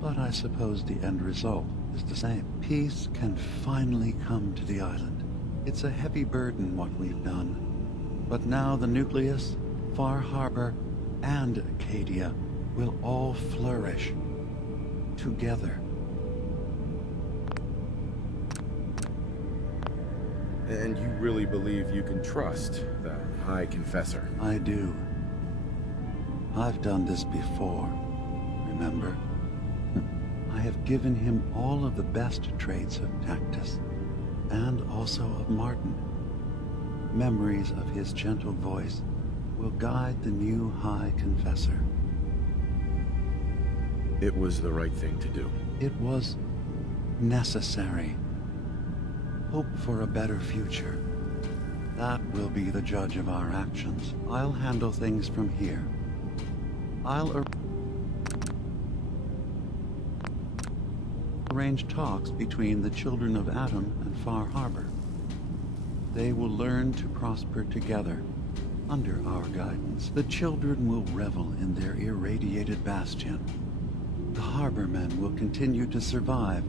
but I suppose the end result is the same. Peace can finally come to the island. It's a heavy burden what we've done. But now the nucleus, Far Harbor, and Acadia will all flourish together. And you really believe you can trust the High Confessor? I do. I've done this before, remember? I have given him all of the best traits of Tactus, and also of Martin. Memories of his gentle voice will guide the new High Confessor. It was the right thing to do. It was necessary. Hope for a better future. That will be the judge of our actions. I'll handle things from here. I'll arrange talks between the children of Atom and Far Harbor. They will learn to prosper together under our guidance. The children will revel in their irradiated bastion. The harbormen will continue to survive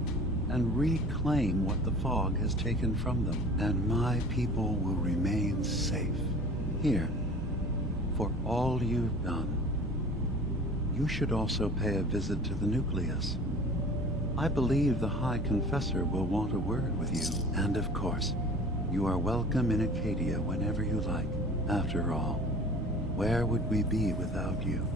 and reclaim what the fog has taken from them. And my people will remain safe. Here, for all you've done. You should also pay a visit to the nucleus. I believe the High Confessor will want a word with you. And of course, you are welcome in Acadia whenever you like. After all, where would we be without you?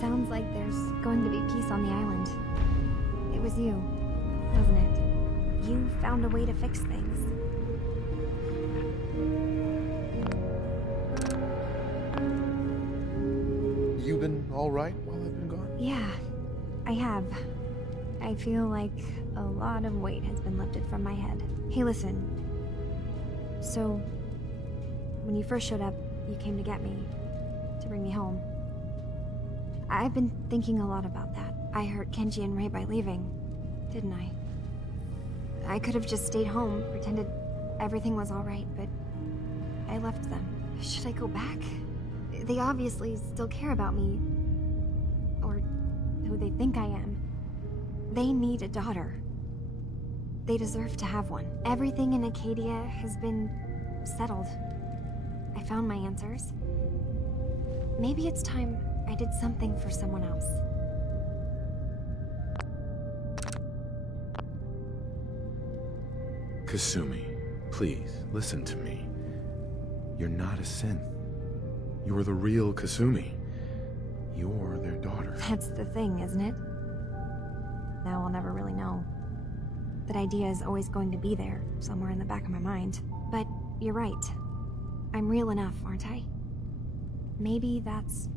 Sounds like there's going to be peace on the island. It was you, wasn't it? You found a way to fix things. You been all right while I've been gone? Yeah, I have. I feel like a lot of weight has been lifted from my head. Hey, listen. So, when you first showed up, you came to get me, to bring me home. I've been thinking a lot about that. I hurt Kenji and Ray by leaving, didn't I? I could have just stayed home, pretended everything was alright, but I left them. Should I go back? They obviously still care about me. Or who they think I am. They need a daughter. They deserve to have one. Everything in Acadia has been settled. I found my answers. Maybe it's time I did something for someone else. Kasumi, please, listen to me. You're not a synth. You're the real Kasumi. You're their daughter. That's the thing, isn't it? Now I'll never really know. That idea is always going to be there, somewhere in the back of my mind. But you're right. I'm real enough, aren't I? Maybe that's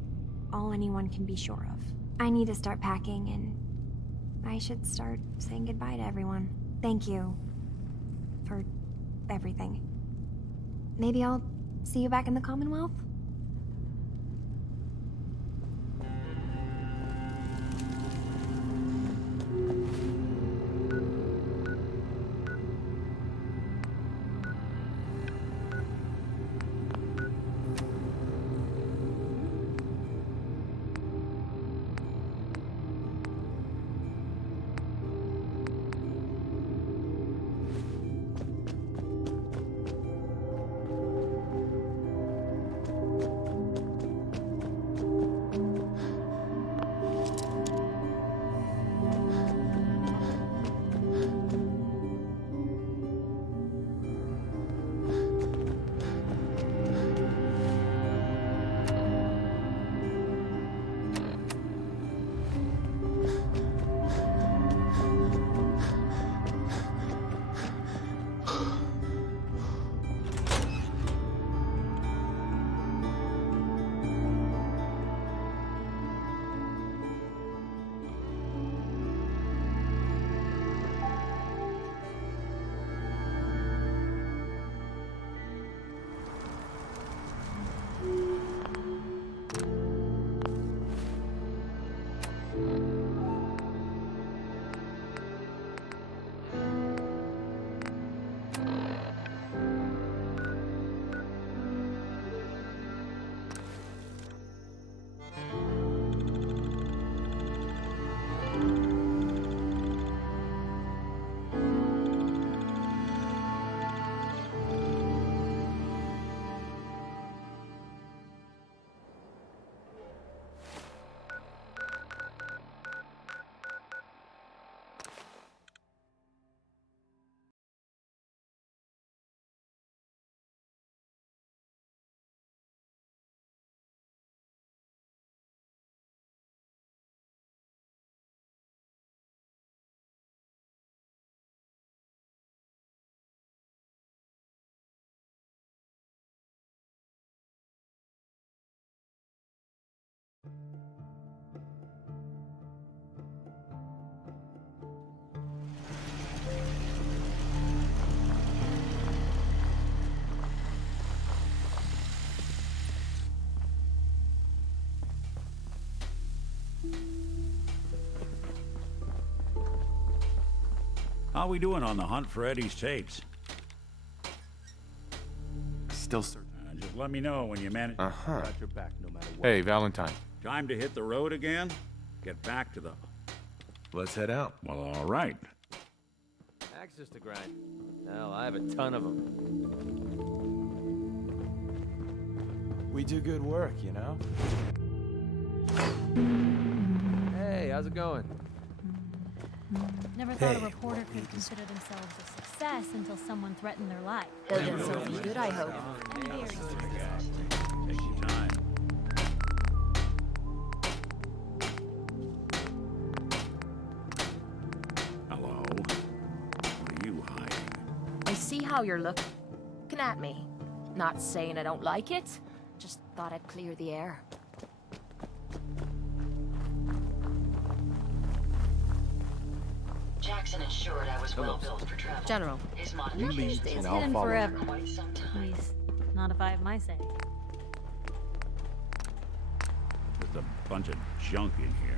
all anyone can be sure of. I need to start packing, and I should start saying goodbye to everyone. Thank you for everything. Maybe I'll see you back in the Commonwealth? How we doing on the hunt for Eddie's tapes? Still searching. Just let me know when you manage. Got your back no matter what. Hey, Valentine. Time to hit the road again? Get back to them. Let's head out. Well, all right. Axes to grind. Hell, I have a ton of them. We do good work, you know? Hey, how's it going? Never thought a reporter could consider themselves a success until someone threatened their life. They'll get something good, I hope. I'm very Take your time. Hello? What are you hiding? I see how you're looking at me. Not saying I don't like it, just thought I'd clear the air. Jackson ensured I was well built for travel. General, His nothing modifications stays have hidden been forever. for quite some time. At least, not if I have my say. There's a bunch of junk in here.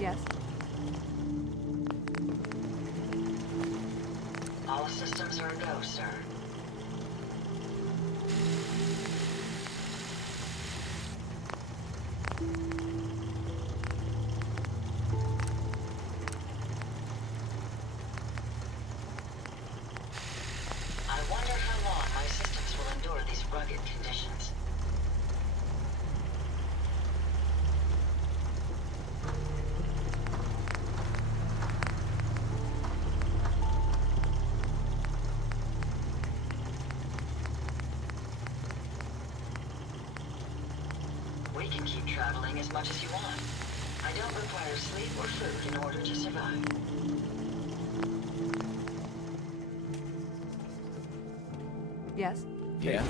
Yes. All systems are a go, sir. market conditions. We can keep traveling as much as you want. I don't require sleep or food in order to survive. Yes? Yeah.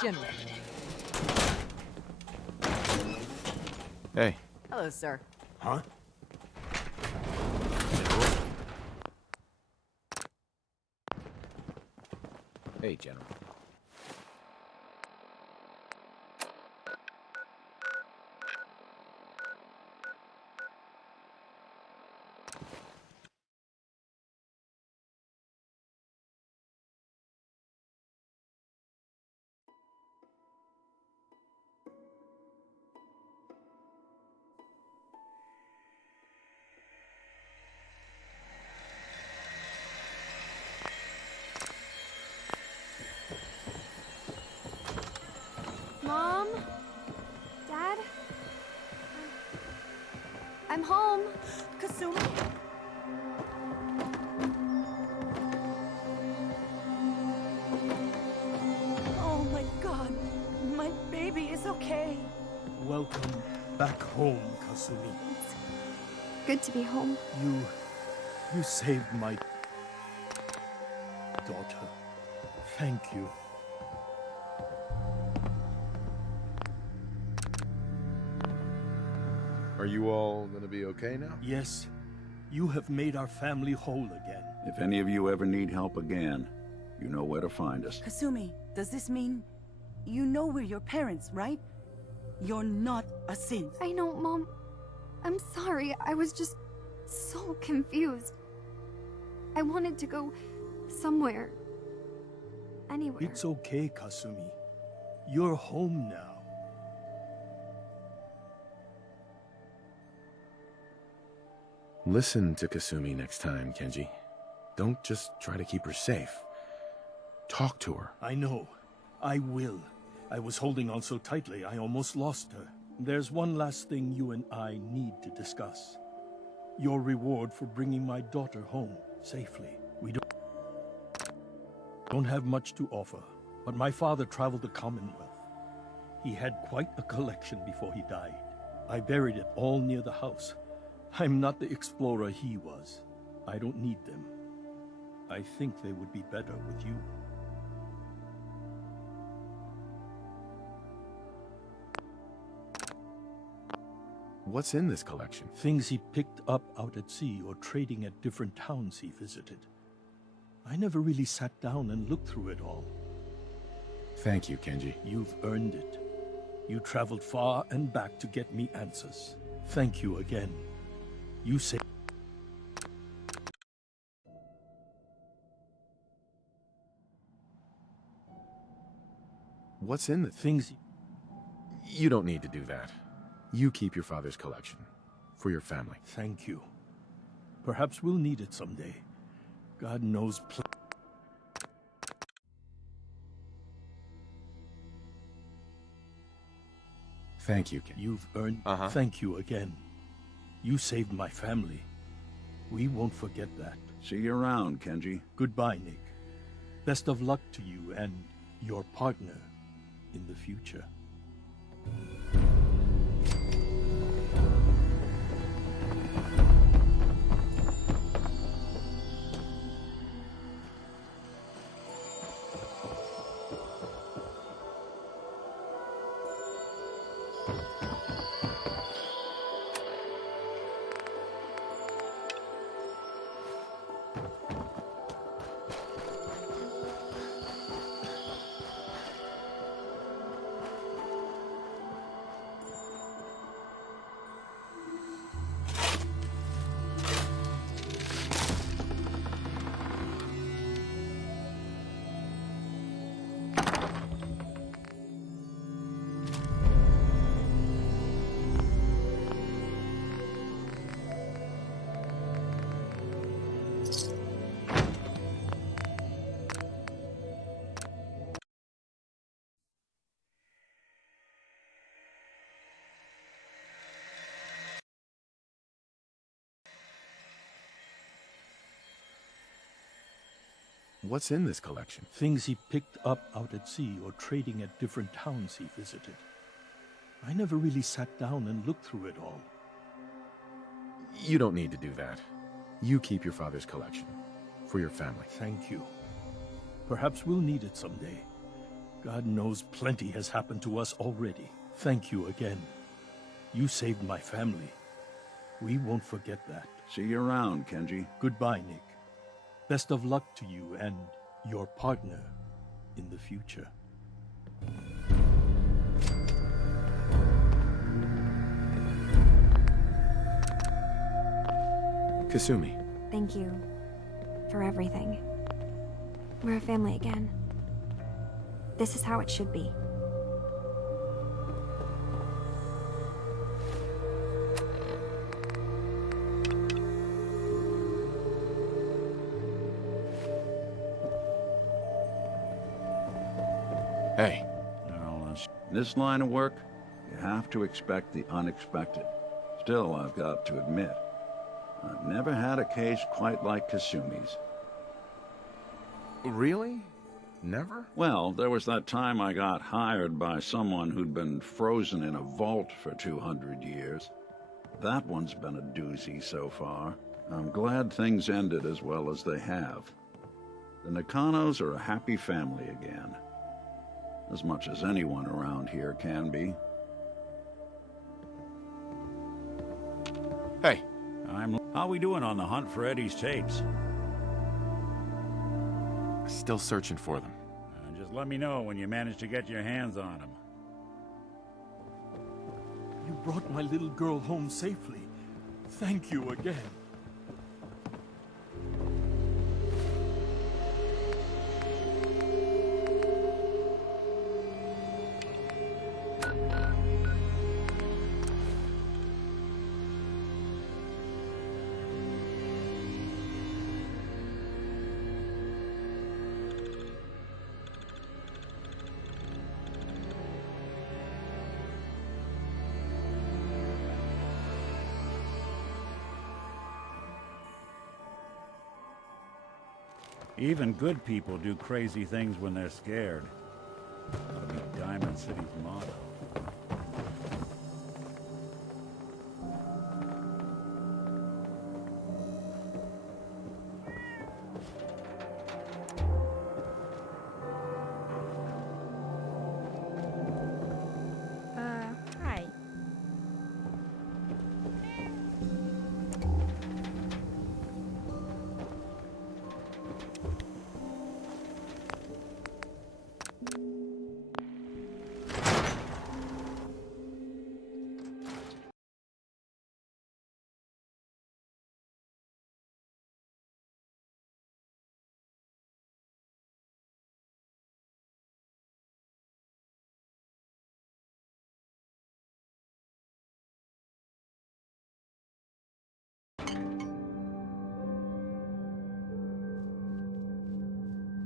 General. Hey. Hello, sir. Huh? Hey, General. Mom? Dad? I'm home. Kasumi? Oh my god. My baby is okay. Welcome back home, Kasumi. Good to be home. You saved my daughter. Thank you. Are you all gonna be okay now? Yes. You have made our family whole again. If any of you ever need help again, you know where to find us. Kasumi, does this mean you know we're your parents, right? You're not a synth. I know, Mom. I'm sorry. I was just so confused. I wanted to go somewhere. Anywhere. It's okay, Kasumi. You're home now. Listen to Kasumi next time, Kenji. Don't just try to keep her safe. Talk to her. I know. I will. I was holding on so tightly, I almost lost her. There's one last thing you and I need to discuss. Your reward for bringing my daughter home safely. We don't have much to offer, but my father traveled the Commonwealth. He had quite a collection before he died. I buried it all near the house. I'm not the explorer he was. I don't need them. I think they would be better with you. What's in this collection? Things he picked up out at sea or trading at different towns he visited. I never really sat down and looked through it all. Thank you, Kenji. You've earned it. You traveled far and back to get me answers. Thank you again. You say... What's in the things? You don't need to do that. You keep your father's collection. For your family. Thank you. Perhaps we'll need it someday. God knows Thank you, Kenji. You've earned... Thank you again. You saved my family. We won't forget that. See you around, Kenji. Goodbye, Nick. Best of luck to you and your partner in the future. What's in this collection? Things he picked up out at sea or trading at different towns he visited. I never really sat down and looked through it all. You don't need to do that. You keep your father's collection. For your family. Thank you. Perhaps we'll need it someday. God knows plenty has happened to us already. Thank you again. You saved my family. We won't forget that. See you around, Kenji. Goodbye, Nick. Best of luck to you and your partner in the future. Kasumi. Thank you for everything. We're a family again. This is how it should be. Hey. Well, in this line of work, you have to expect the unexpected. Still, I've got to admit, I've never had a case quite like Kasumi's. Really? Never? Well, there was that time I got hired by someone who'd been frozen in a vault for 200 years. That one's been a doozy so far. I'm glad things ended as well as they have. The Nakanos are a happy family again. As much as anyone around here can be. Hey. I'm How we doing on the hunt for Eddie's tapes? Still searching for them. Just let me know when you manage to get your hands on them. You brought my little girl home safely. Thank you again. Even good people do crazy things when they're scared. That'll be Diamond City's motto. Hi.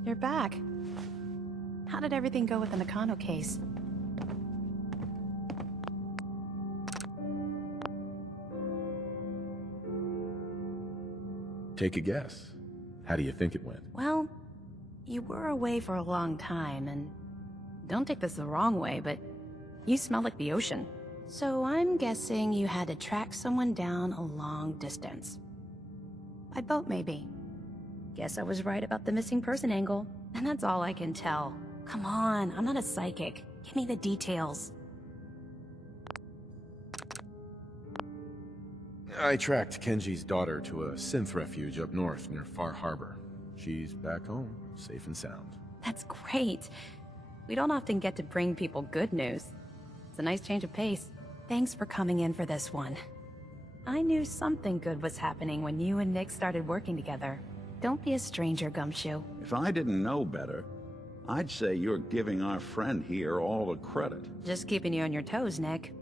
You're back. How did everything go with the Nakano case? Take a guess. How do you think it went? Well, you were away for a long time, and don't take this the wrong way, but you smell like the ocean. So I'm guessing you had to track someone down a long distance. By boat, maybe. Guess I was right about the missing person angle, and that's all I can tell. Come on, I'm not a psychic. Give me the details. I tracked Kenji's daughter to a synth refuge up north near Far Harbor. She's back home, safe and sound. That's great. We don't often get to bring people good news. It's a nice change of pace. Thanks for coming in for this one. I knew something good was happening when you and Nick started working together. Don't be a stranger, Gumshoe. If I didn't know better, I'd say you're giving our friend here all the credit. Just keeping you on your toes, Nick.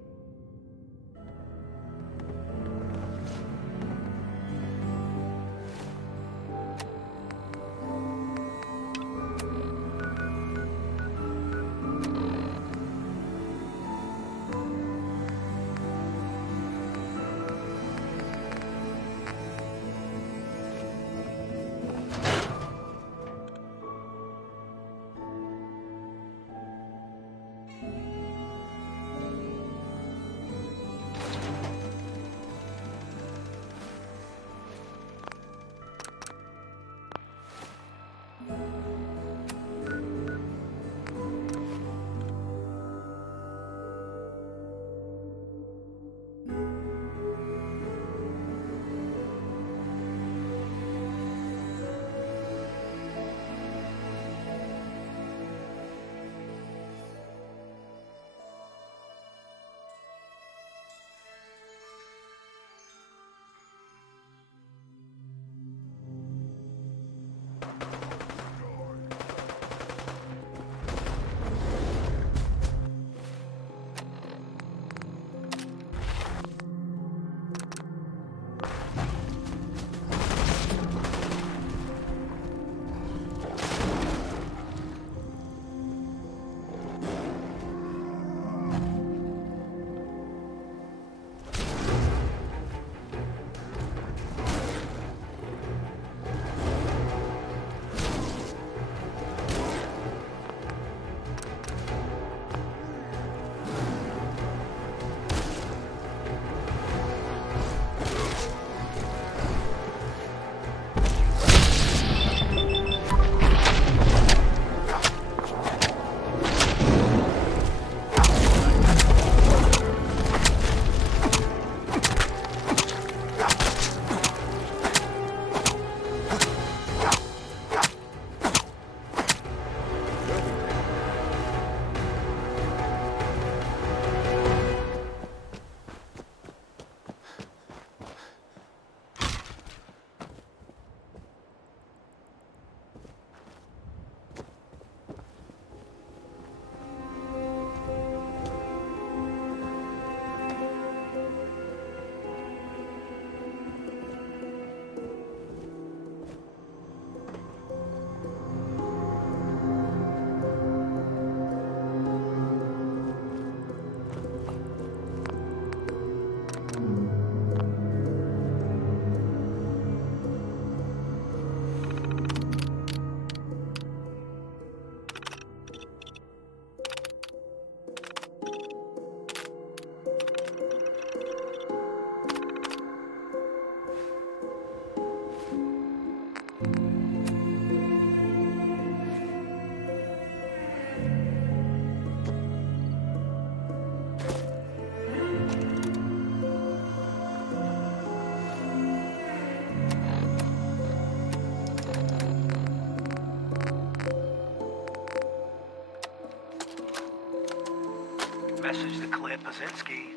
Pazinski.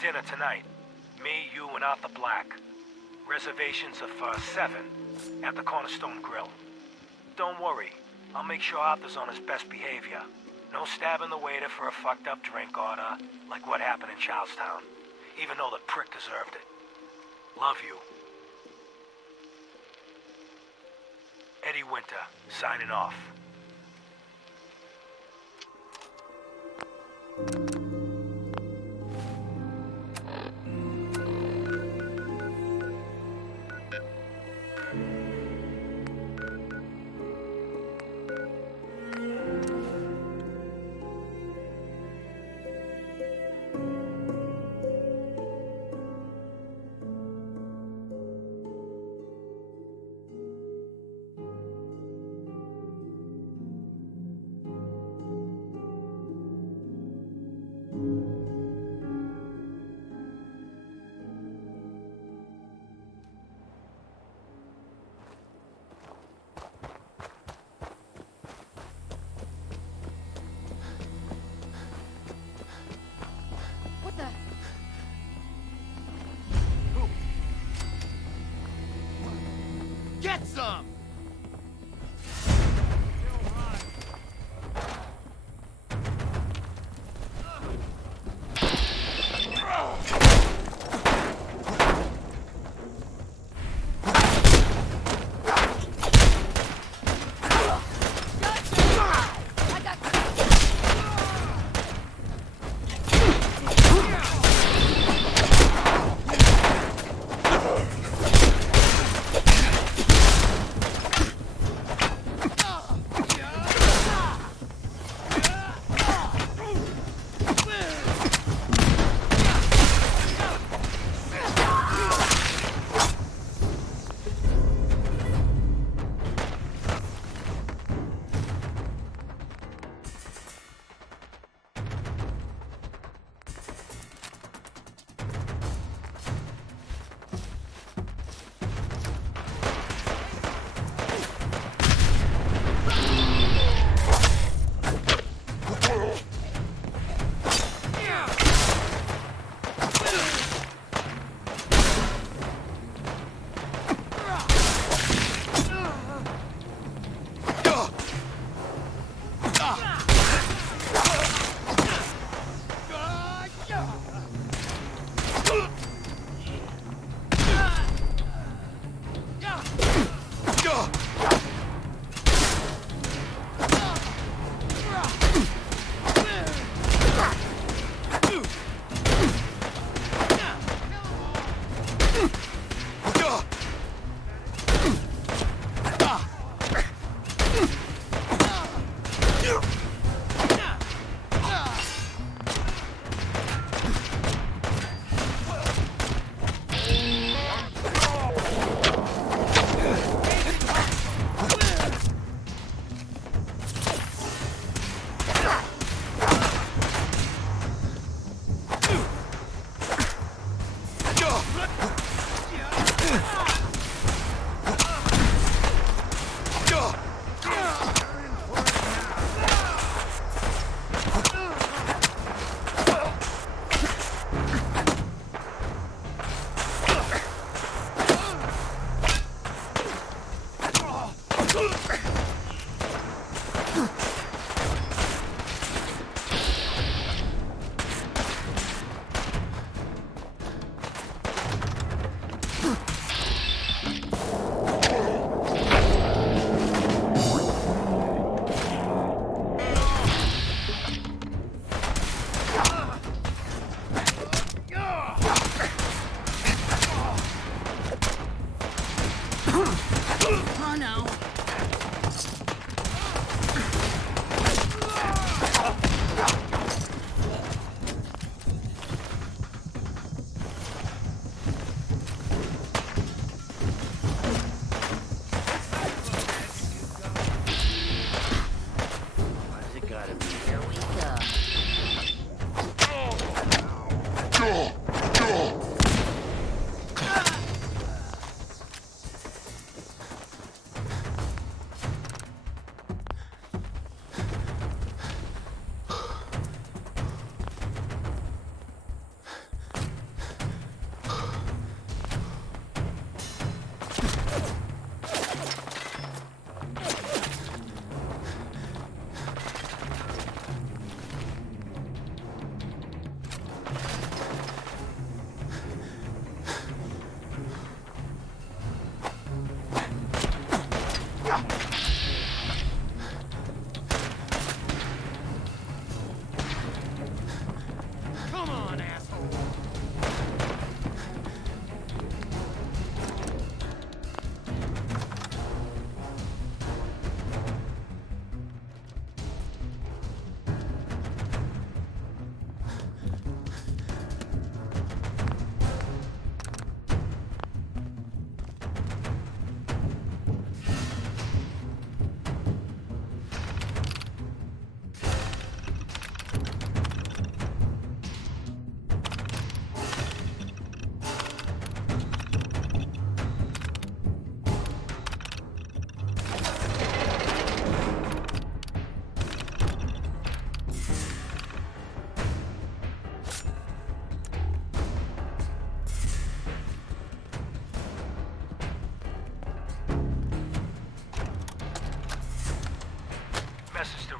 Dinner tonight. Me, you, and Arthur Black. Reservations are for 7 at the Cornerstone Grill. Don't worry, I'll make sure Arthur's on his best behavior. No stabbing the waiter for a fucked up drink order, like what happened in Charlestown. Even though the prick deserved it. Love you. Eddie Winter, signing off. What the? Get some!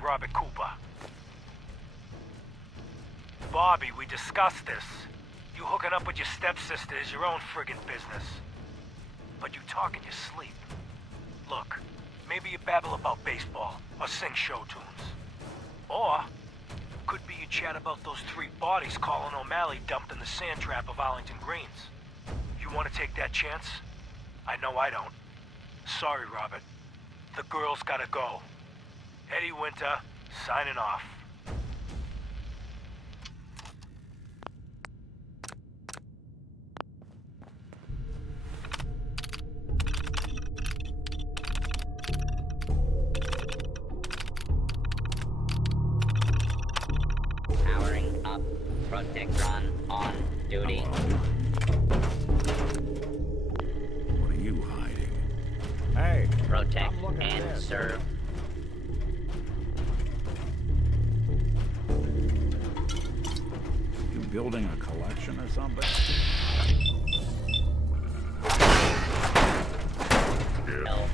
Robert Cooper. Bobby, we discussed this. You hooking up with your stepsister is your own friggin' business. But you talk in your sleep. Look, maybe you babble about baseball or sing show tunes. Or, could be you chat about those 3 bodies Colin O'Malley dumped in the sand trap of Arlington Greens. You want to take that chance? I know I don't. Sorry, Robert. The girl's gotta go. Eddie Winter, signing off. Powering up. Protectron on duty. What are you hiding? Hey, Protect and serve. You building a collection or something? No.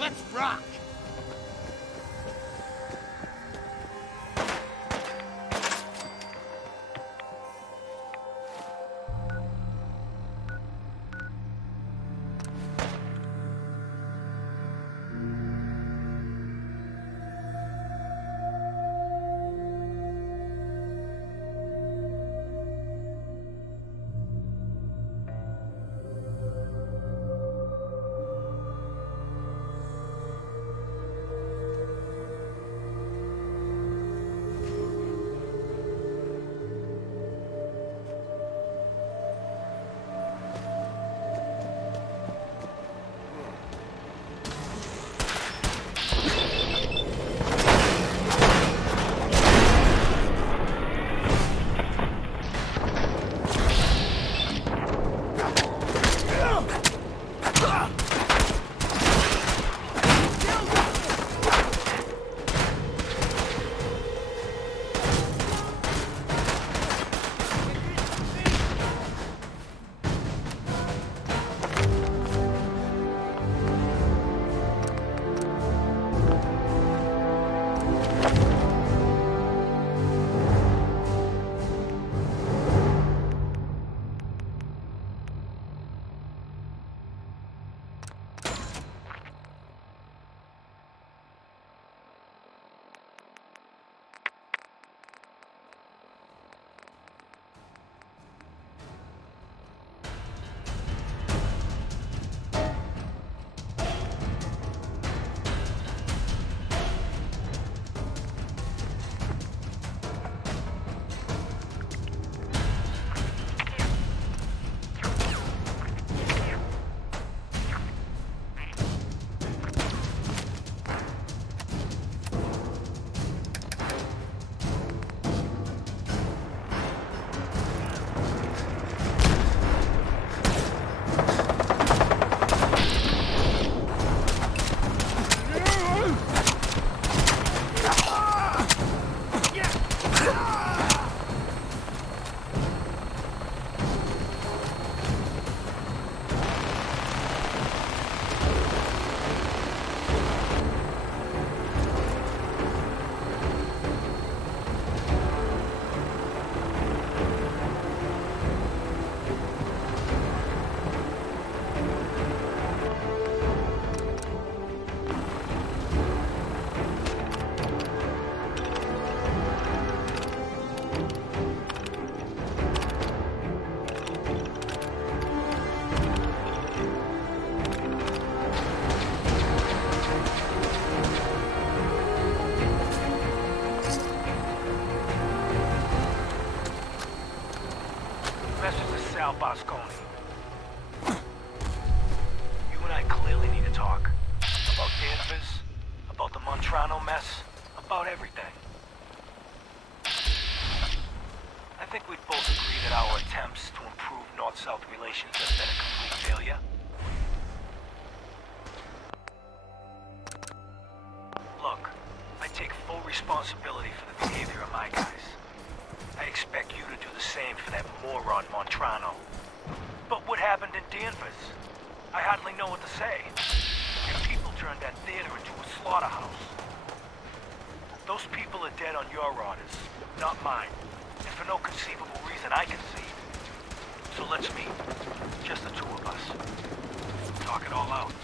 Let's rock! responsibility for the behavior of my guys. I expect you to do the same for that moron Montrano. But what happened in Danvers? I hardly know what to say. And people turned that theater into a slaughterhouse. Those people are dead on your orders, not mine. And for no conceivable reason I can see. So let's meet. Just the two of us. Talk it all out.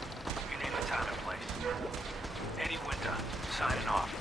You name a time and place. Eddie Winter, signing off.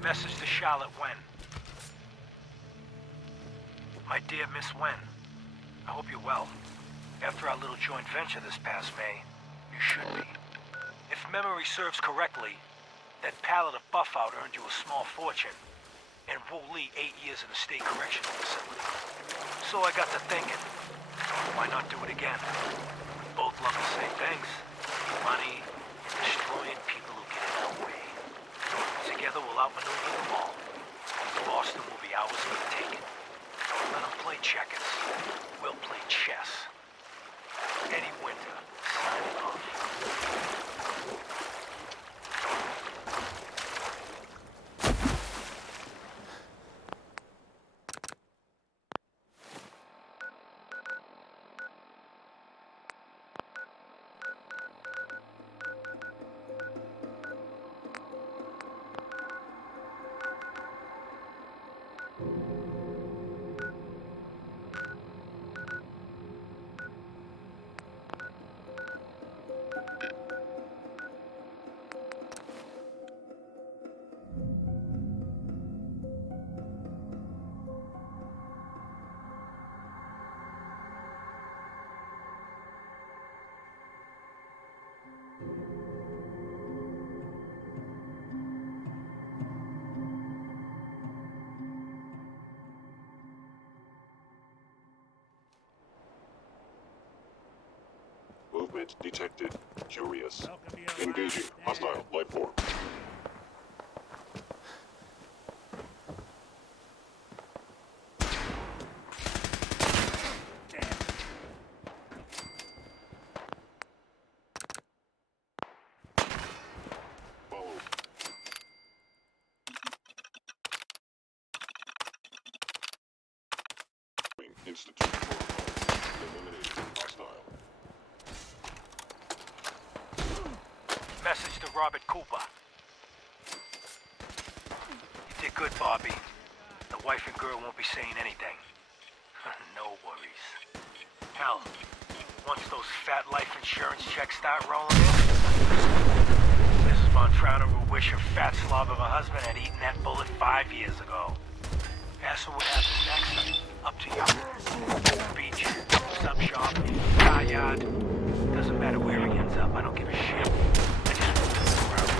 Message to Charlotte Wen. My dear Miss Wen, I hope you're well. After our little joint venture this past May, you should be. If memory serves correctly, that pallet of buff-out earned you a small fortune, and Wu Li 8 years in a state correctional facility. So I got to thinking, why not do it again? We both love the same things. Money, and destroying people who get in our way. Together we'll outmaneuver them all. Boston will be ours for the taking. Let them play checkers. We'll play chess. Eddie Winter, signing off. Movement detected. Curious. Engaging hostile life form. Institute protocol. Eliminating hostile. Message to Robert Cooper. You did good, Bobby. The wife and girl won't be saying anything. No worries. Hell, once those fat life insurance checks start rolling in, Mrs. Montrano will wish her fat slob of a husband had eaten that bullet 5 years ago. Ask her what happens next. Up to you. Beach, sub shop, car yard. Doesn't matter where he ends up. I don't give a shit. I just want to move around.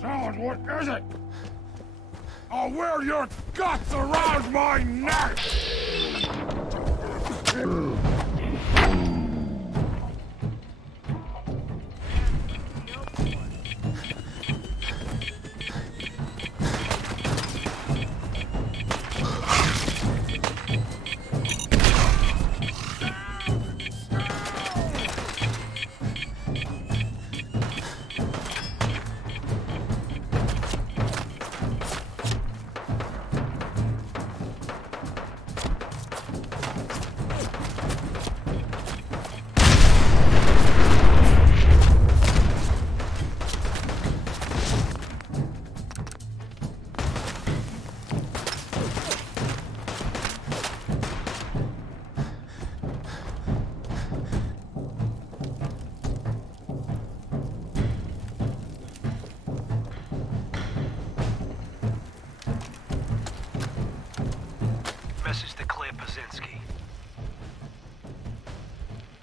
Sound, what is it? I'll wear your guts around my neck!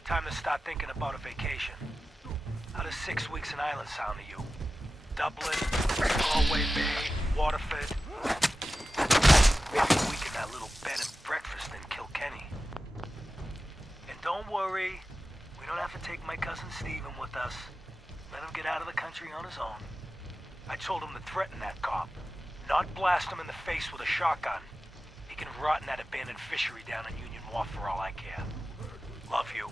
Time to start thinking about a vacation. How does 6 weeks in Ireland sound to you? Dublin, Galway Bay, Waterford. Maybe a week in that little bed and breakfast in Kilkenny. And don't worry, we don't have to take my cousin Stephen with us. Let him get out of the country on his own. I told him to threaten that cop, not blast him in the face with a shotgun. He can rot in that abandoned fishery down in Union Wharf for all I care. Love you.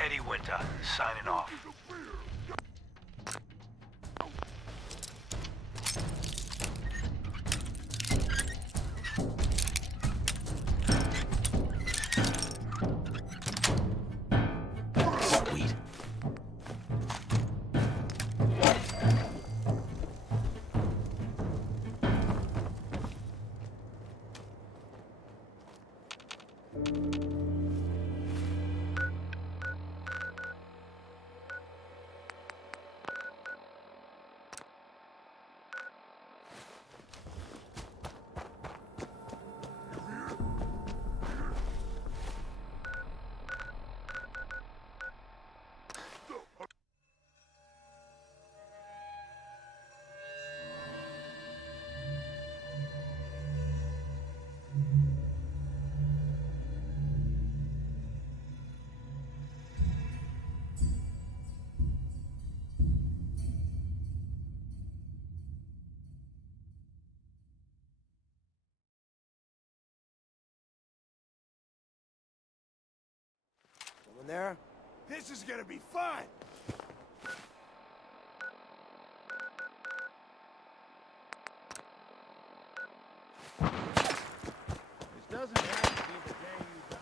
Eddie Winter, signing off. Sweet. Someone there? This is gonna be fun! This doesn't have to be the day you die.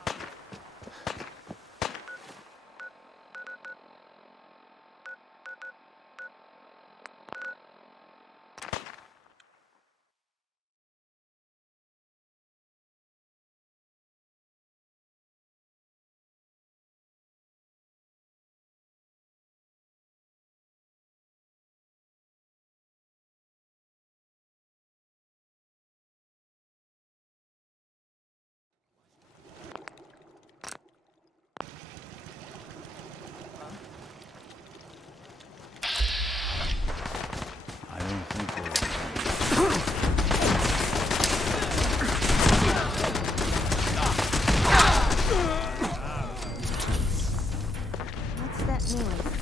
that noise?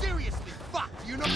Seriously, fuck, you know?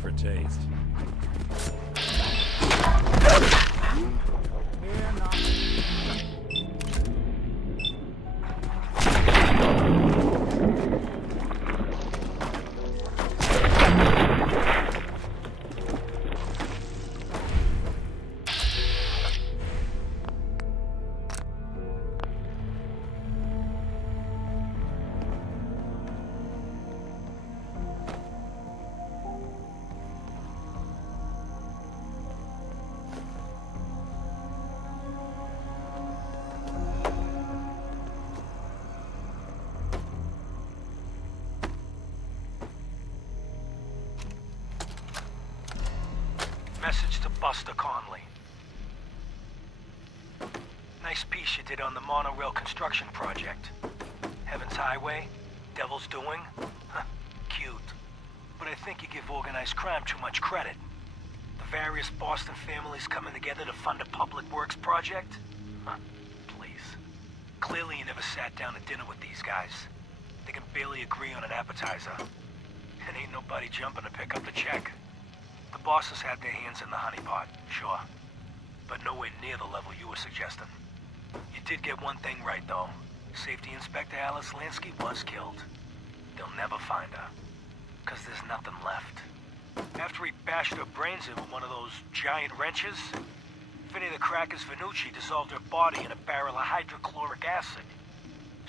For taste. Buster Conley. Nice piece you did on the monorail construction project. Heaven's Highway, Devil's Doing. Huh, cute. But I think you give organized crime too much credit. The various Boston families coming together to fund a public works project? Huh, please. Clearly you never sat down to dinner with these guys. They can barely agree on an appetizer. And ain't nobody jumping to pick up the check. The bosses had their hands in the honeypot, sure. But nowhere near the level you were suggesting. You did get one thing right, though. Safety Inspector Alice Lansky was killed. They'll never find her. 'Cause there's nothing left. After he bashed her brains in with one of those giant wrenches, Vinny the Cracker's Venucci dissolved her body in a barrel of hydrochloric acid.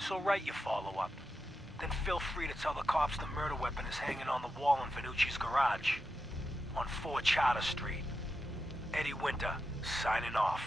So write your follow-up. Then feel free to tell the cops the murder weapon is hanging on the wall in Venucci's garage. On 4 Charter Street. Eddie Winter, signing off.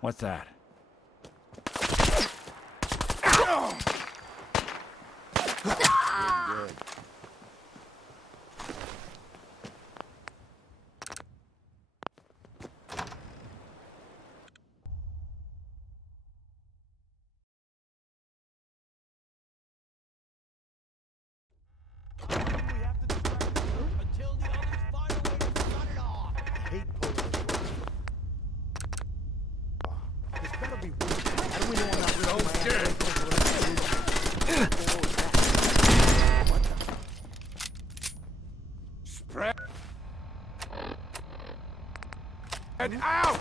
What's that? Good. And out!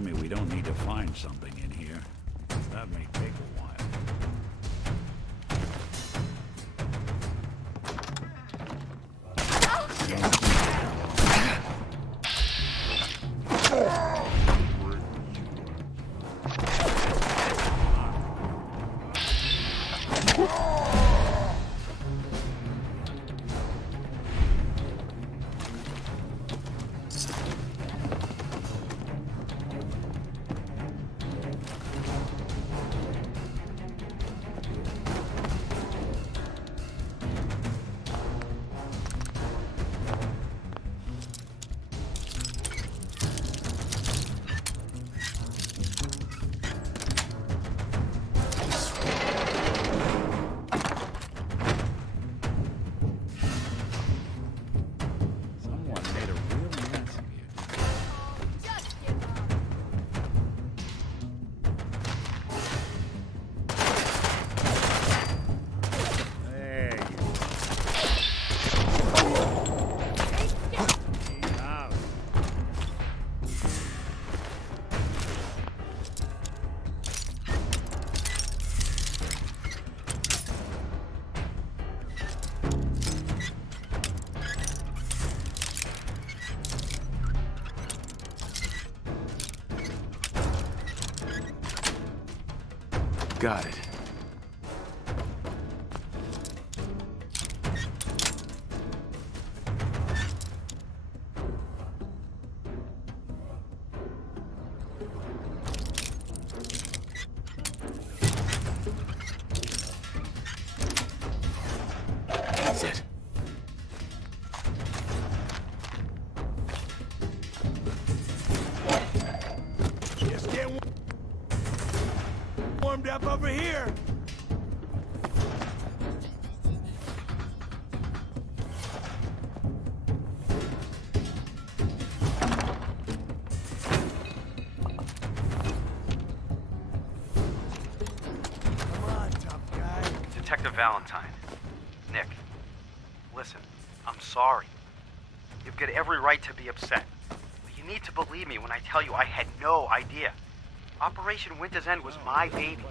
tell me we don't need to find something in here. That may take a while. Got it. That's it. Just get warmed up over here. Detective Valentine. Nick, listen, I'm sorry. You've got every right to be upset. But you need to believe me when I tell you I had no idea. Operation Winter's End was my baby.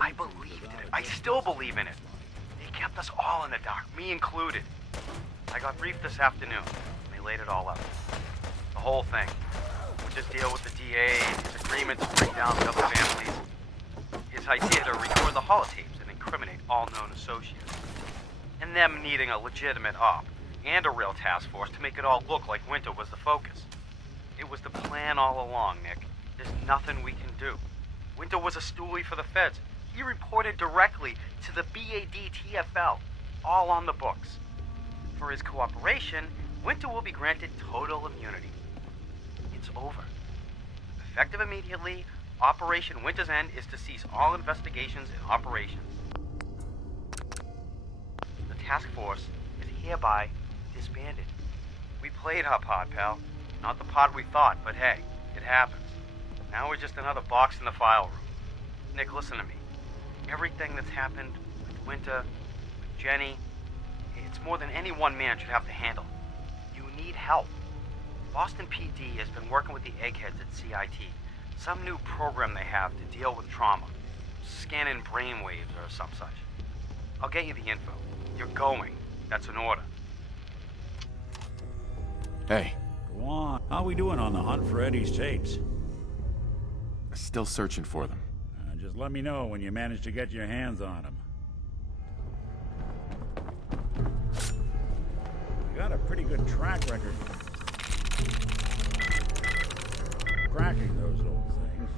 I believed in it. I still believe in it. They kept us all in the dark, me included. I got briefed this afternoon. They laid it all out. The whole thing. His deal with the DA, his agreement to bring down the other families, his idea to record the holotapes and incriminate all known associates, and them needing a legitimate op and a real task force to make it all look like Winter was the focus. It was the plan all along, Nick. There's nothing we can do. Winter was a stoolie for the feds. He reported directly to the BAD-TFL, all on the books. For his cooperation, Winter will be granted total immunity. It's over. Effective immediately, Operation Winter's End is to cease all investigations and operations. The task force is hereby disbanded. We played our part, pal. Not the part we thought, but hey, it happens. Now we're just another box in the file room. Nick, listen to me. Everything that's happened with Winter, with Jenny, it's more than any one man should have to handle. You need help. Boston PD has been working with the eggheads at CIT. Some new program they have to deal with trauma. Scanning brainwaves or some such. I'll get you the info. You're going. That's an order. Hey. Go on. How we doing on the hunt for Eddie's tapes? Still searching for them. Just let me know when you manage to get your hands on them. You got a pretty good track record. Cracking those old things.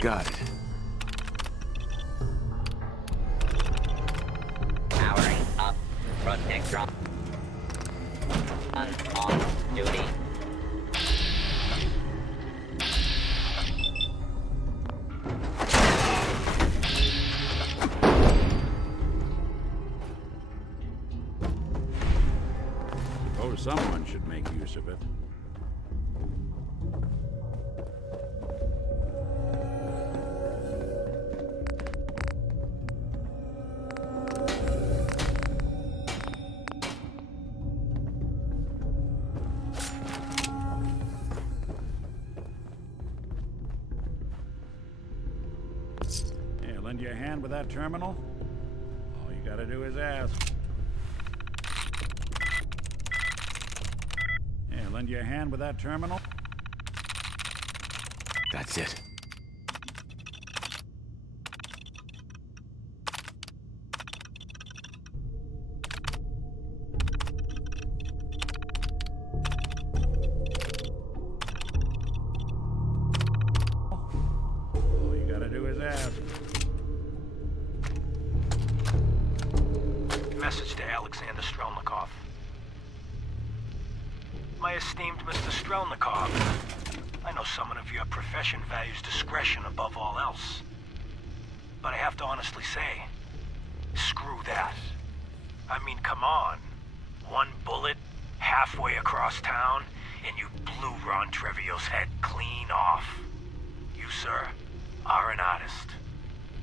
Got it. Powering up. Protectron. On duty. Oh, someone should make use of it. hand with that terminal? All you gotta do is ask. Yeah, lend you a hand with that terminal? That's it. All you gotta do is ask. Message to Alexander Strelnikov. My esteemed Mr. Strelnikov, I know someone of your profession values discretion above all else. But I have to honestly say, screw that. I mean, come on. One bullet, halfway across town, and you blew Ron Treviot's head clean off. You, sir, are an artist.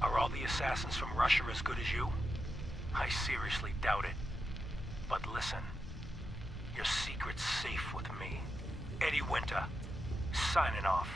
Are all the assassins from Russia as good as you? I seriously doubt it. But listen, your secret's safe with me. Eddie Winter, signing off.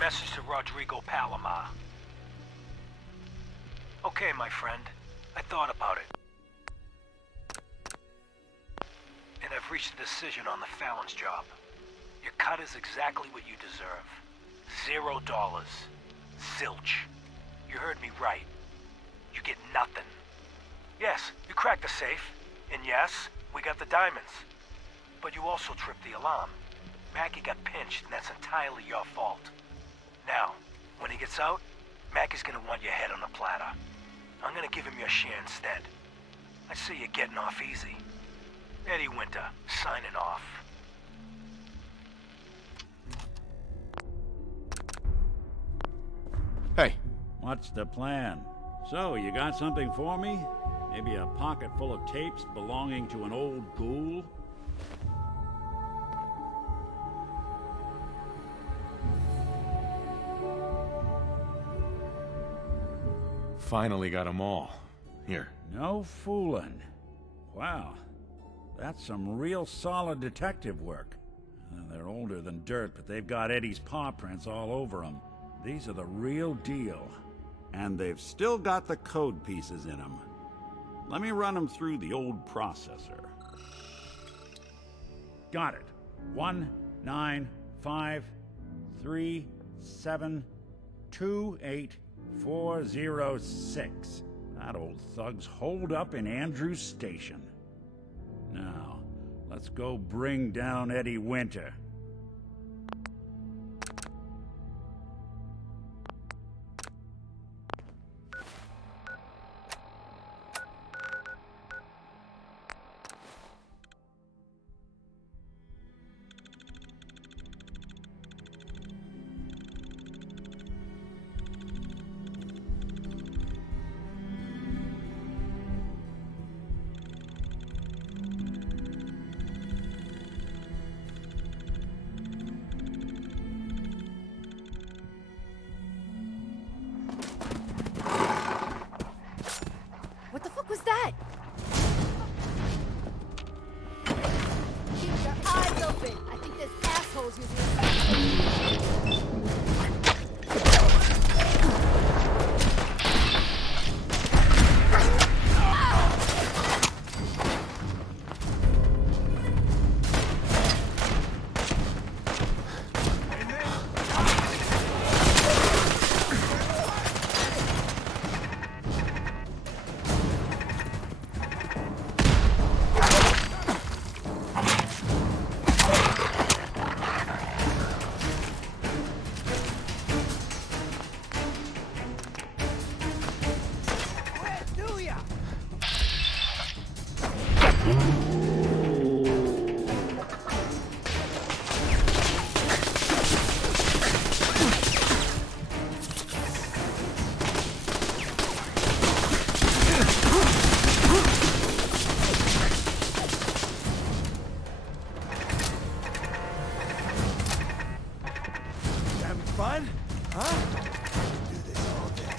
Message to Rodrigo Palomar. Okay, my friend. I thought about it. And I've reached a decision on the Fallon's job. Your cut is exactly what you deserve. $0. Zilch. You heard me right. You get nothing. Yes, you cracked the safe. And yes, we got the diamonds. But you also tripped the alarm. Mackie got pinched, and that's entirely your fault. Now, when he gets out, Mackie's gonna want your head on a platter. I'm gonna give him your share instead. I see you getting off easy. Eddie Winter, signing off. Hey. What's the plan? So, you got something for me? Maybe a pocket full of tapes belonging to an old ghoul? Finally got them all. Here. No fooling. Wow. That's some real solid detective work. They're older than dirt, but they've got Eddie's paw prints all over them. These are the real deal. And they've still got the code pieces in them. Let me run them through the old processor. Got it. 19553728406. That old thug's holed up in Andrews Station. Now, let's go bring down Eddie Winter. What the fuck was that? Keep your eyes open. I think this asshole's using Fun? Huh? Do this all day.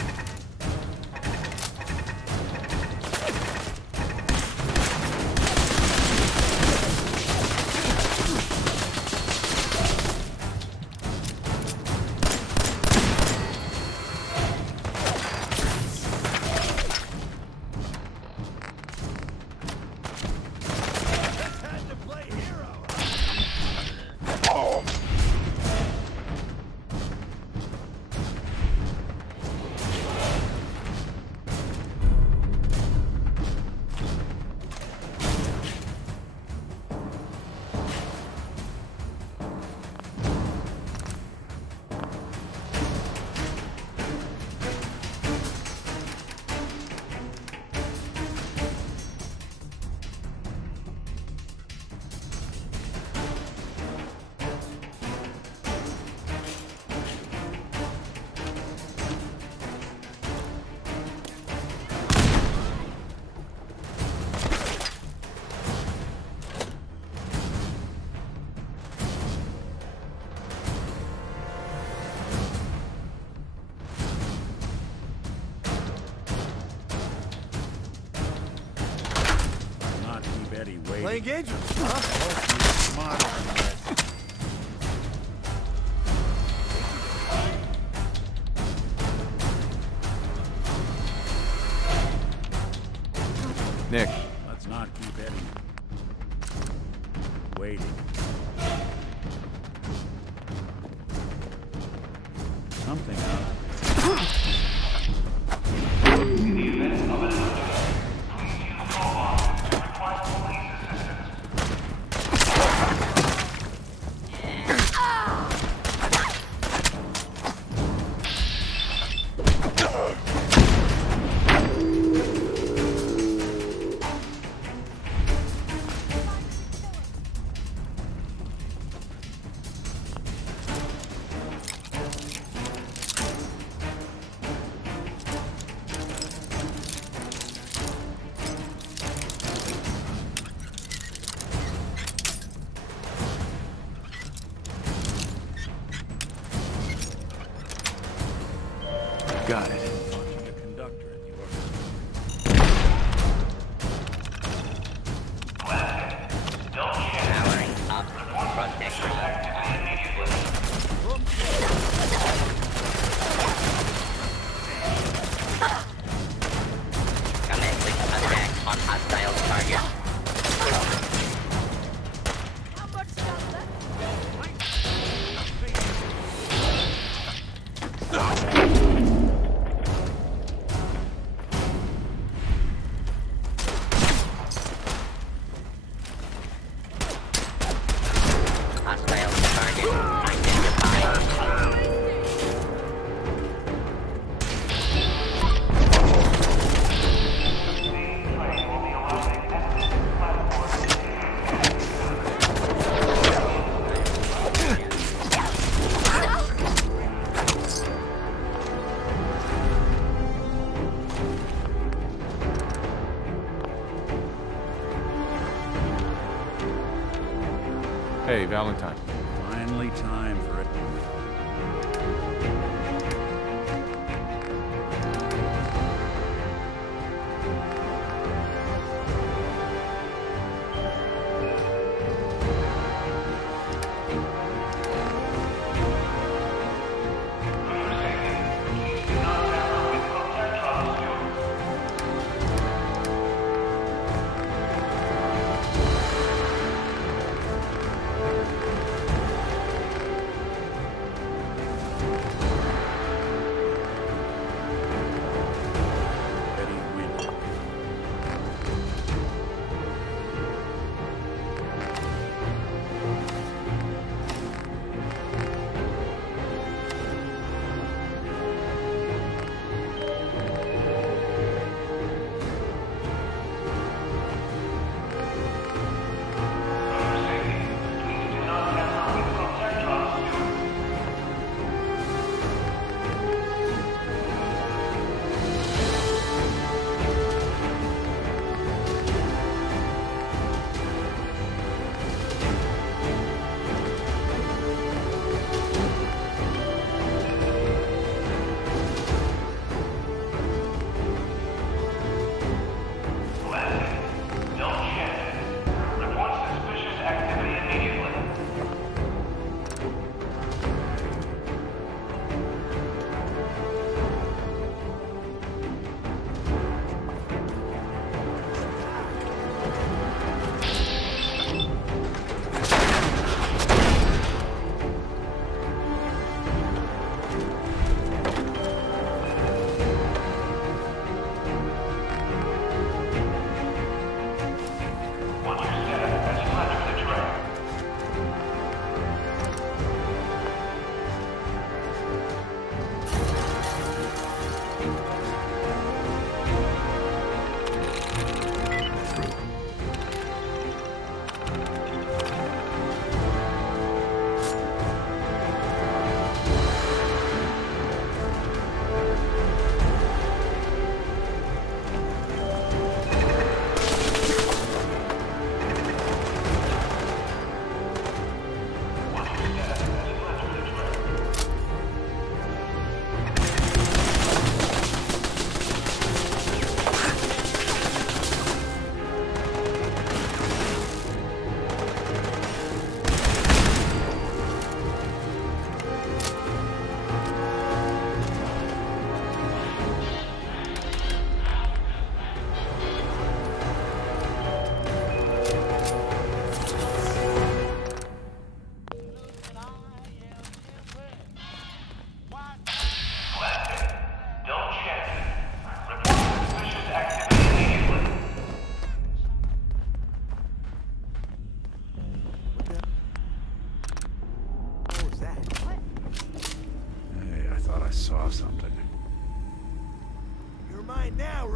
Playing games with us, waiting. Something up. Got it. The conductor at the Powering up. Front next round. Commencing attack on hostile target. Hostile target identified. Hey, Valentine. Finally time for it.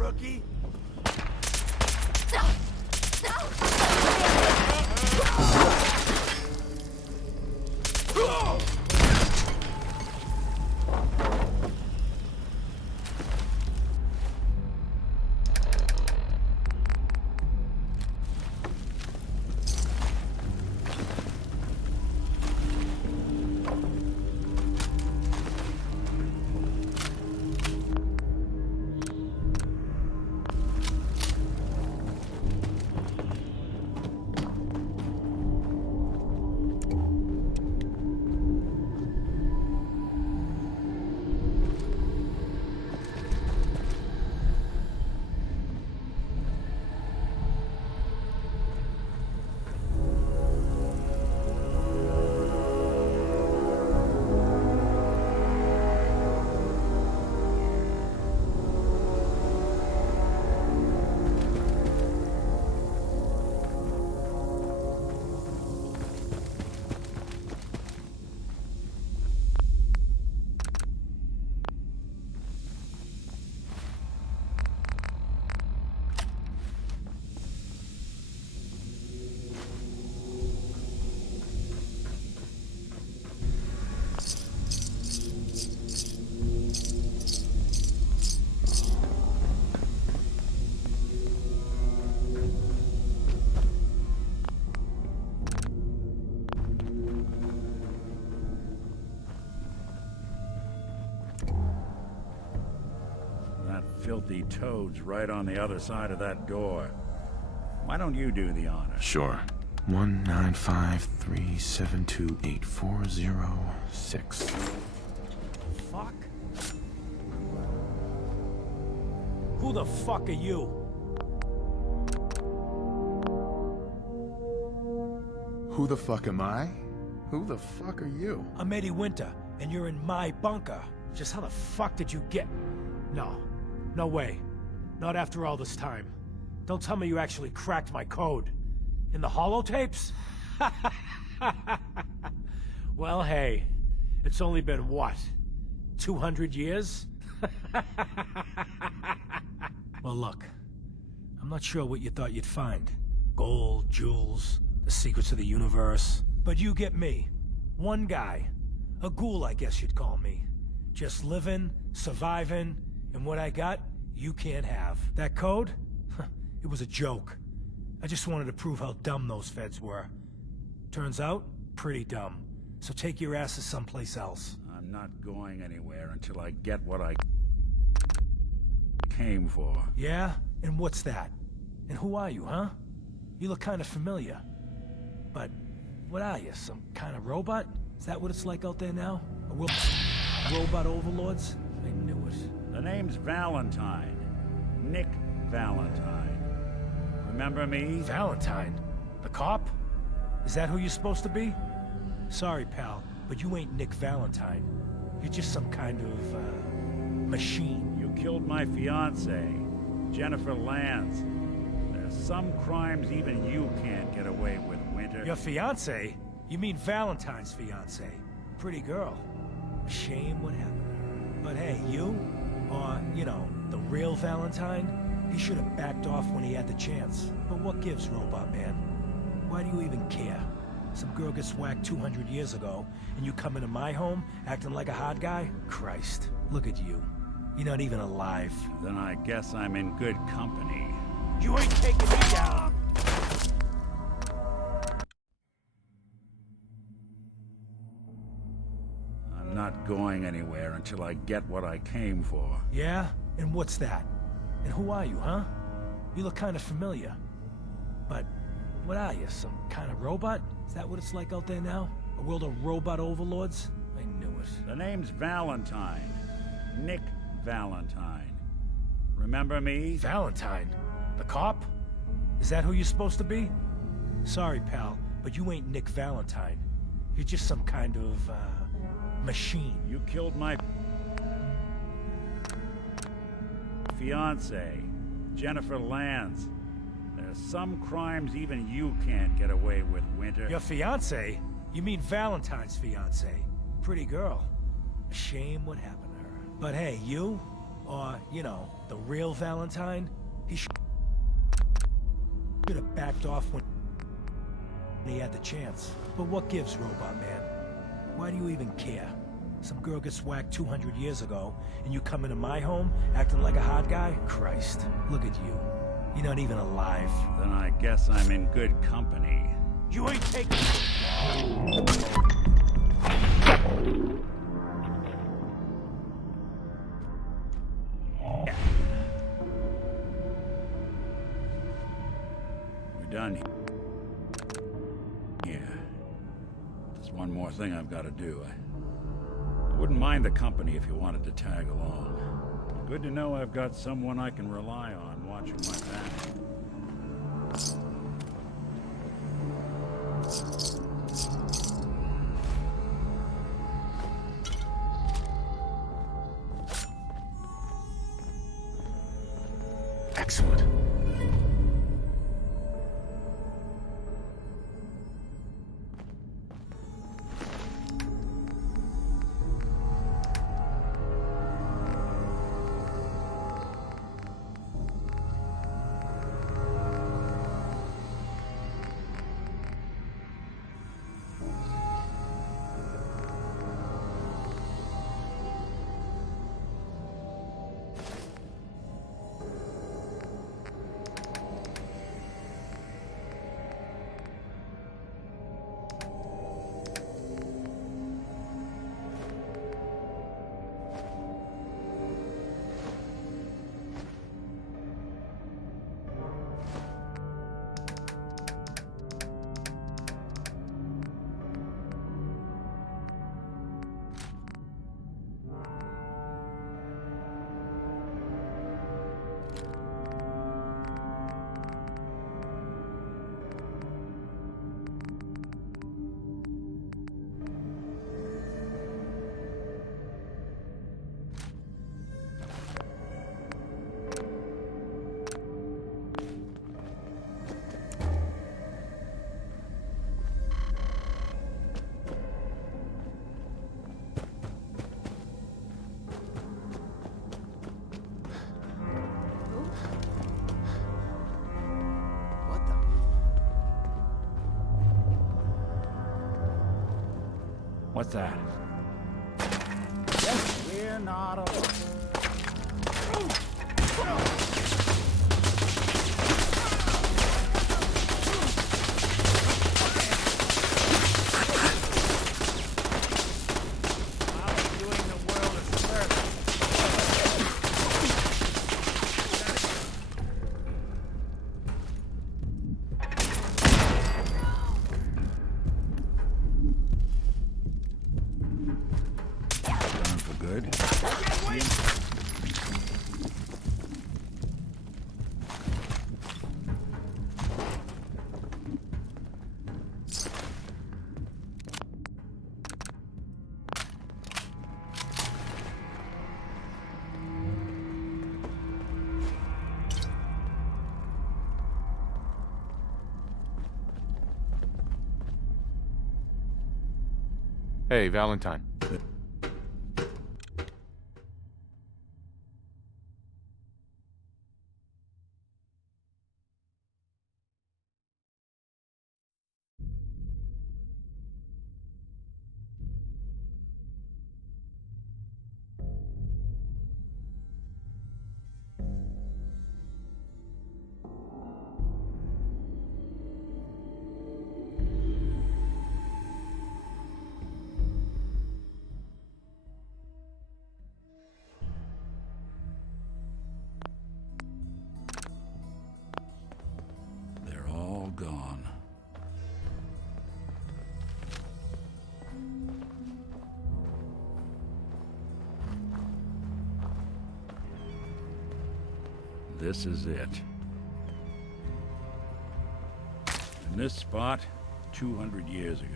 rookie? Filthy toad's right on the other side of that door. Why don't you do the honor? Sure. 19537284006. Fuck? Who the fuck are you? Who the fuck am I? Who the fuck are you? I'm Eddie Winter, and you're in my bunker. Just how the fuck did you get... No. No way. Not after all this time. Don't tell me you actually cracked my code. In the holotapes? Well, hey. It's only been, what? 200 years? Well, look. I'm not sure what you thought you'd find. Gold, jewels, the secrets of the universe. But you get me. One guy. A ghoul, I guess you'd call me. Just living, surviving, and what I got, you can't have. That code? It was a joke. I just wanted to prove how dumb those feds were. Turns out, pretty dumb. So take your asses someplace else. I'm not going anywhere until I get what I came for. Yeah? And what's that? And who are you, huh? You look kind of familiar. But what are you, some kind of robot? Is that what it's like out there now? Robot overlords? I knew it. The name's Valentine. Nick Valentine. Remember me? Valentine? The cop? Is that who you're supposed to be? Sorry, pal, but you ain't Nick Valentine. You're just some kind of, machine. You killed my fiancée, Jennifer Lance. There's some crimes even you can't get away with, Winter. Your fiancée? You mean Valentine's fiancée? Pretty girl. A shame what happened to her. But hey, you? Or, you know, the real Valentine? He should have backed off when he had the chance. But what gives, Robot Man? Why do you even care? Some girl gets whacked 200 years ago, and you come into my home acting like a hot guy? Christ, look at you. You're not even alive. Then I guess I'm in good company. You ain't taking me down! I'm not going anywhere until I get what I came for. Yeah? And what's that? And who are you, huh? You look kind of familiar. But what are you, some kind of robot? Is that what it's like out there now? A world of robot overlords? I knew it. The name's Valentine. Nick Valentine. Remember me? Valentine? The cop? Is that who you're supposed to be? Sorry, pal, but you ain't Nick Valentine. You're just some kind of, machine. You killed my fiancée, Jennifer Lance. There's some crimes even you can't get away with, Winter. Your fiancée? You mean Valentine's fiancée? Pretty girl. A shame what happened to her. But hey, you? Or, you know, the real Valentine, he should have backed off when he had the chance. But what gives, Robot Man? Why do you even care? Some girl gets whacked 200 years ago, and you come into my home acting like a hot guy? Christ, look at you. You're not even alive. Then I guess I'm in good company. You ain't taking... We're done here. Yeah. There's one more thing I've got to do. I wouldn't mind the company if you wanted to tag along. Good to know I've got someone I can rely on watching my back. Excellent. What's that? We're not alone. Hey, Valentine. Gone. This is it. In this spot, 200 years ago,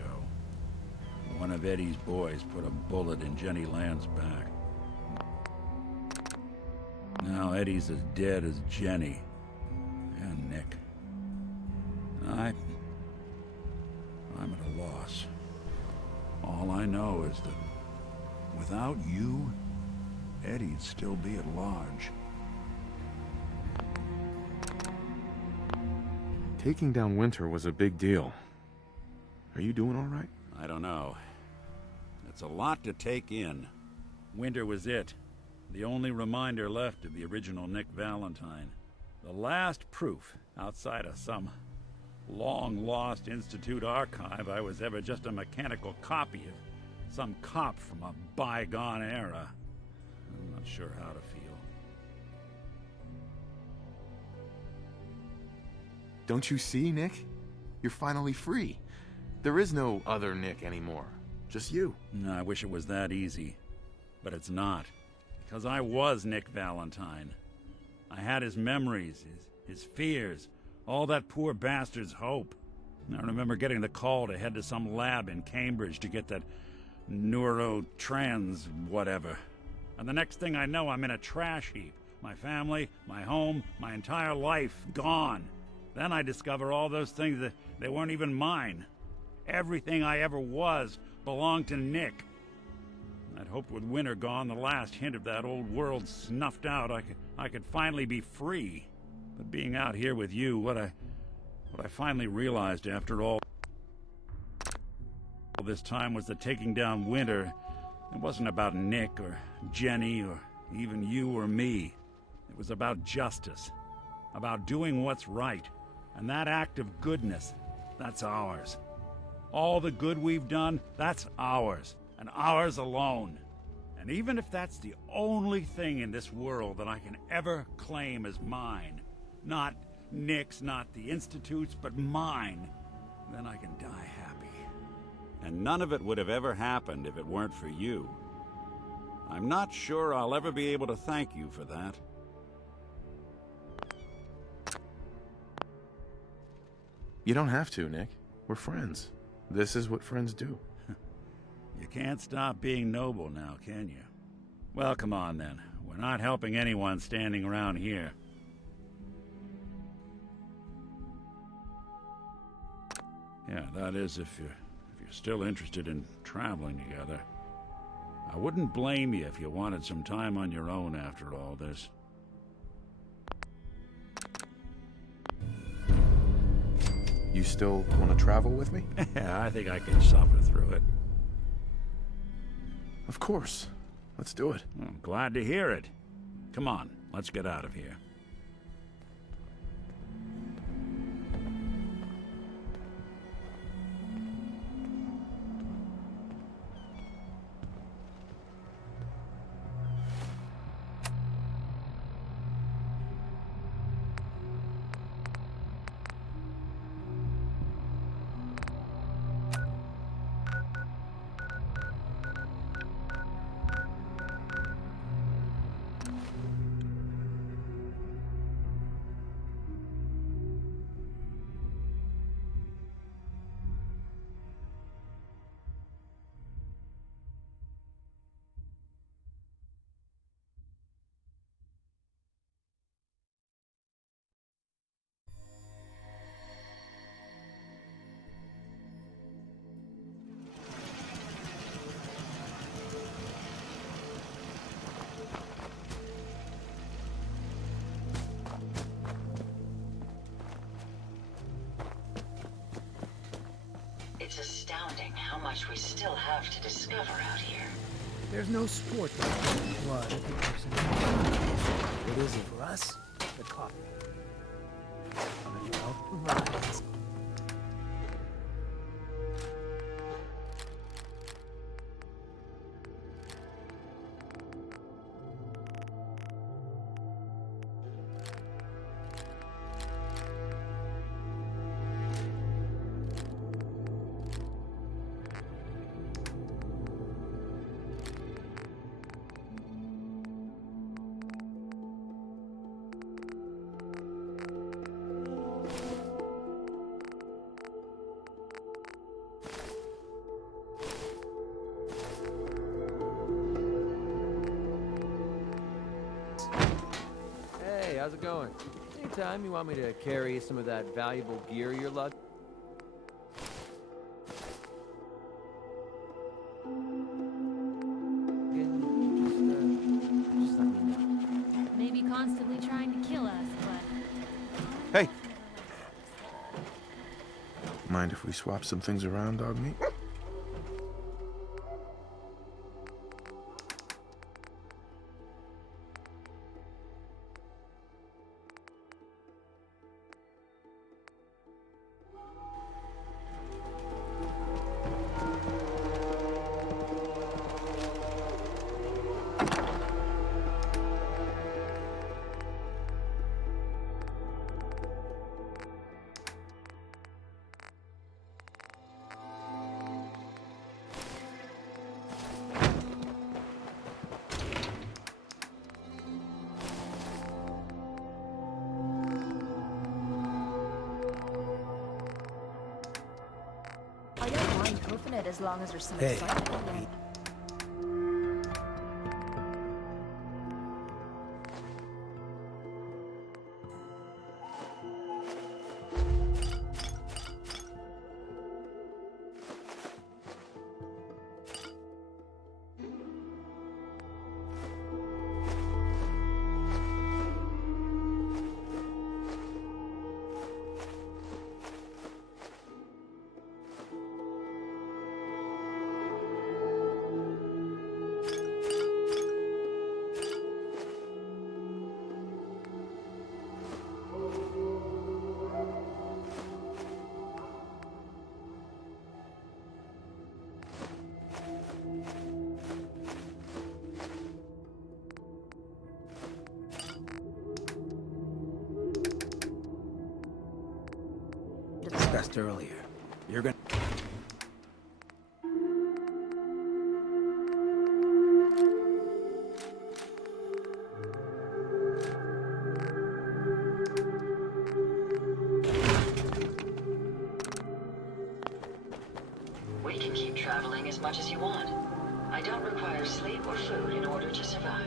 one of Eddie's boys put a bullet in Jenny Land's back. Now Eddie's as dead as Jenny and Nick. I'm at a loss. All I know is that without you, Eddie'd still be at large. Taking down Winter was a big deal. Are you doing all right? I don't know. It's a lot to take in. Winter was it. The only reminder left of the original Nick Valentine. The last proof, outside of some long-lost Institute archive, I was ever just a mechanical copy of some cop from a bygone era. I'm not sure how to feel. Don't you see, Nick? You're finally free. There is no other Nick anymore. Just you. I wish it was that easy. But it's not. Because I was Nick Valentine. I had his memories, his fears, all that poor bastard's hope. I remember getting the call to head to some lab in Cambridge to get that neurotrans whatever. And the next thing I know, I'm in a trash heap. My family, my home, my entire life gone. Then I discover all those things that they weren't even mine. Everything I ever was belonged to Nick. I'd hoped with Winter gone, the last hint of that old world snuffed out, I could finally be free. But being out here with you, what I finally realized after all this time was that taking down Winter, it wasn't about Nick or Jenny or even you or me. It was about justice, about doing what's right. And that act of goodness, that's ours. All the good we've done, that's ours, and ours alone. And even if that's the only thing in this world that I can ever claim as mine, not Nick's, not the Institute's, but mine, then I can die happy. And none of it would have ever happened if it weren't for you. I'm not sure I'll ever be able to thank you for that. You don't have to, Nick. We're friends. This is what friends do. You can't stop being noble now, can you? Well, come on then. We're not helping anyone standing around here. Yeah, that is if you're still interested in traveling together. I wouldn't blame you if you wanted some time on your own after all this. You still want to travel with me? Yeah, I think I can suffer through it. Of course. Let's do it. I'm glad to hear it. Come on, let's get out of here. It's astounding how much we still have to discover out here. There's no sport like blood at the person. What is it for us? The coffee. Commonwealth provides. How's it going? Anytime you want me to carry some of that valuable gear you're lugging? Just Mind if we swap some things around, dog meat? I don't mind hoofing it as long as there's some Hey. excitement. Discussed earlier. You're gonna... We can keep traveling as much as you want. I don't require sleep or food in order to survive.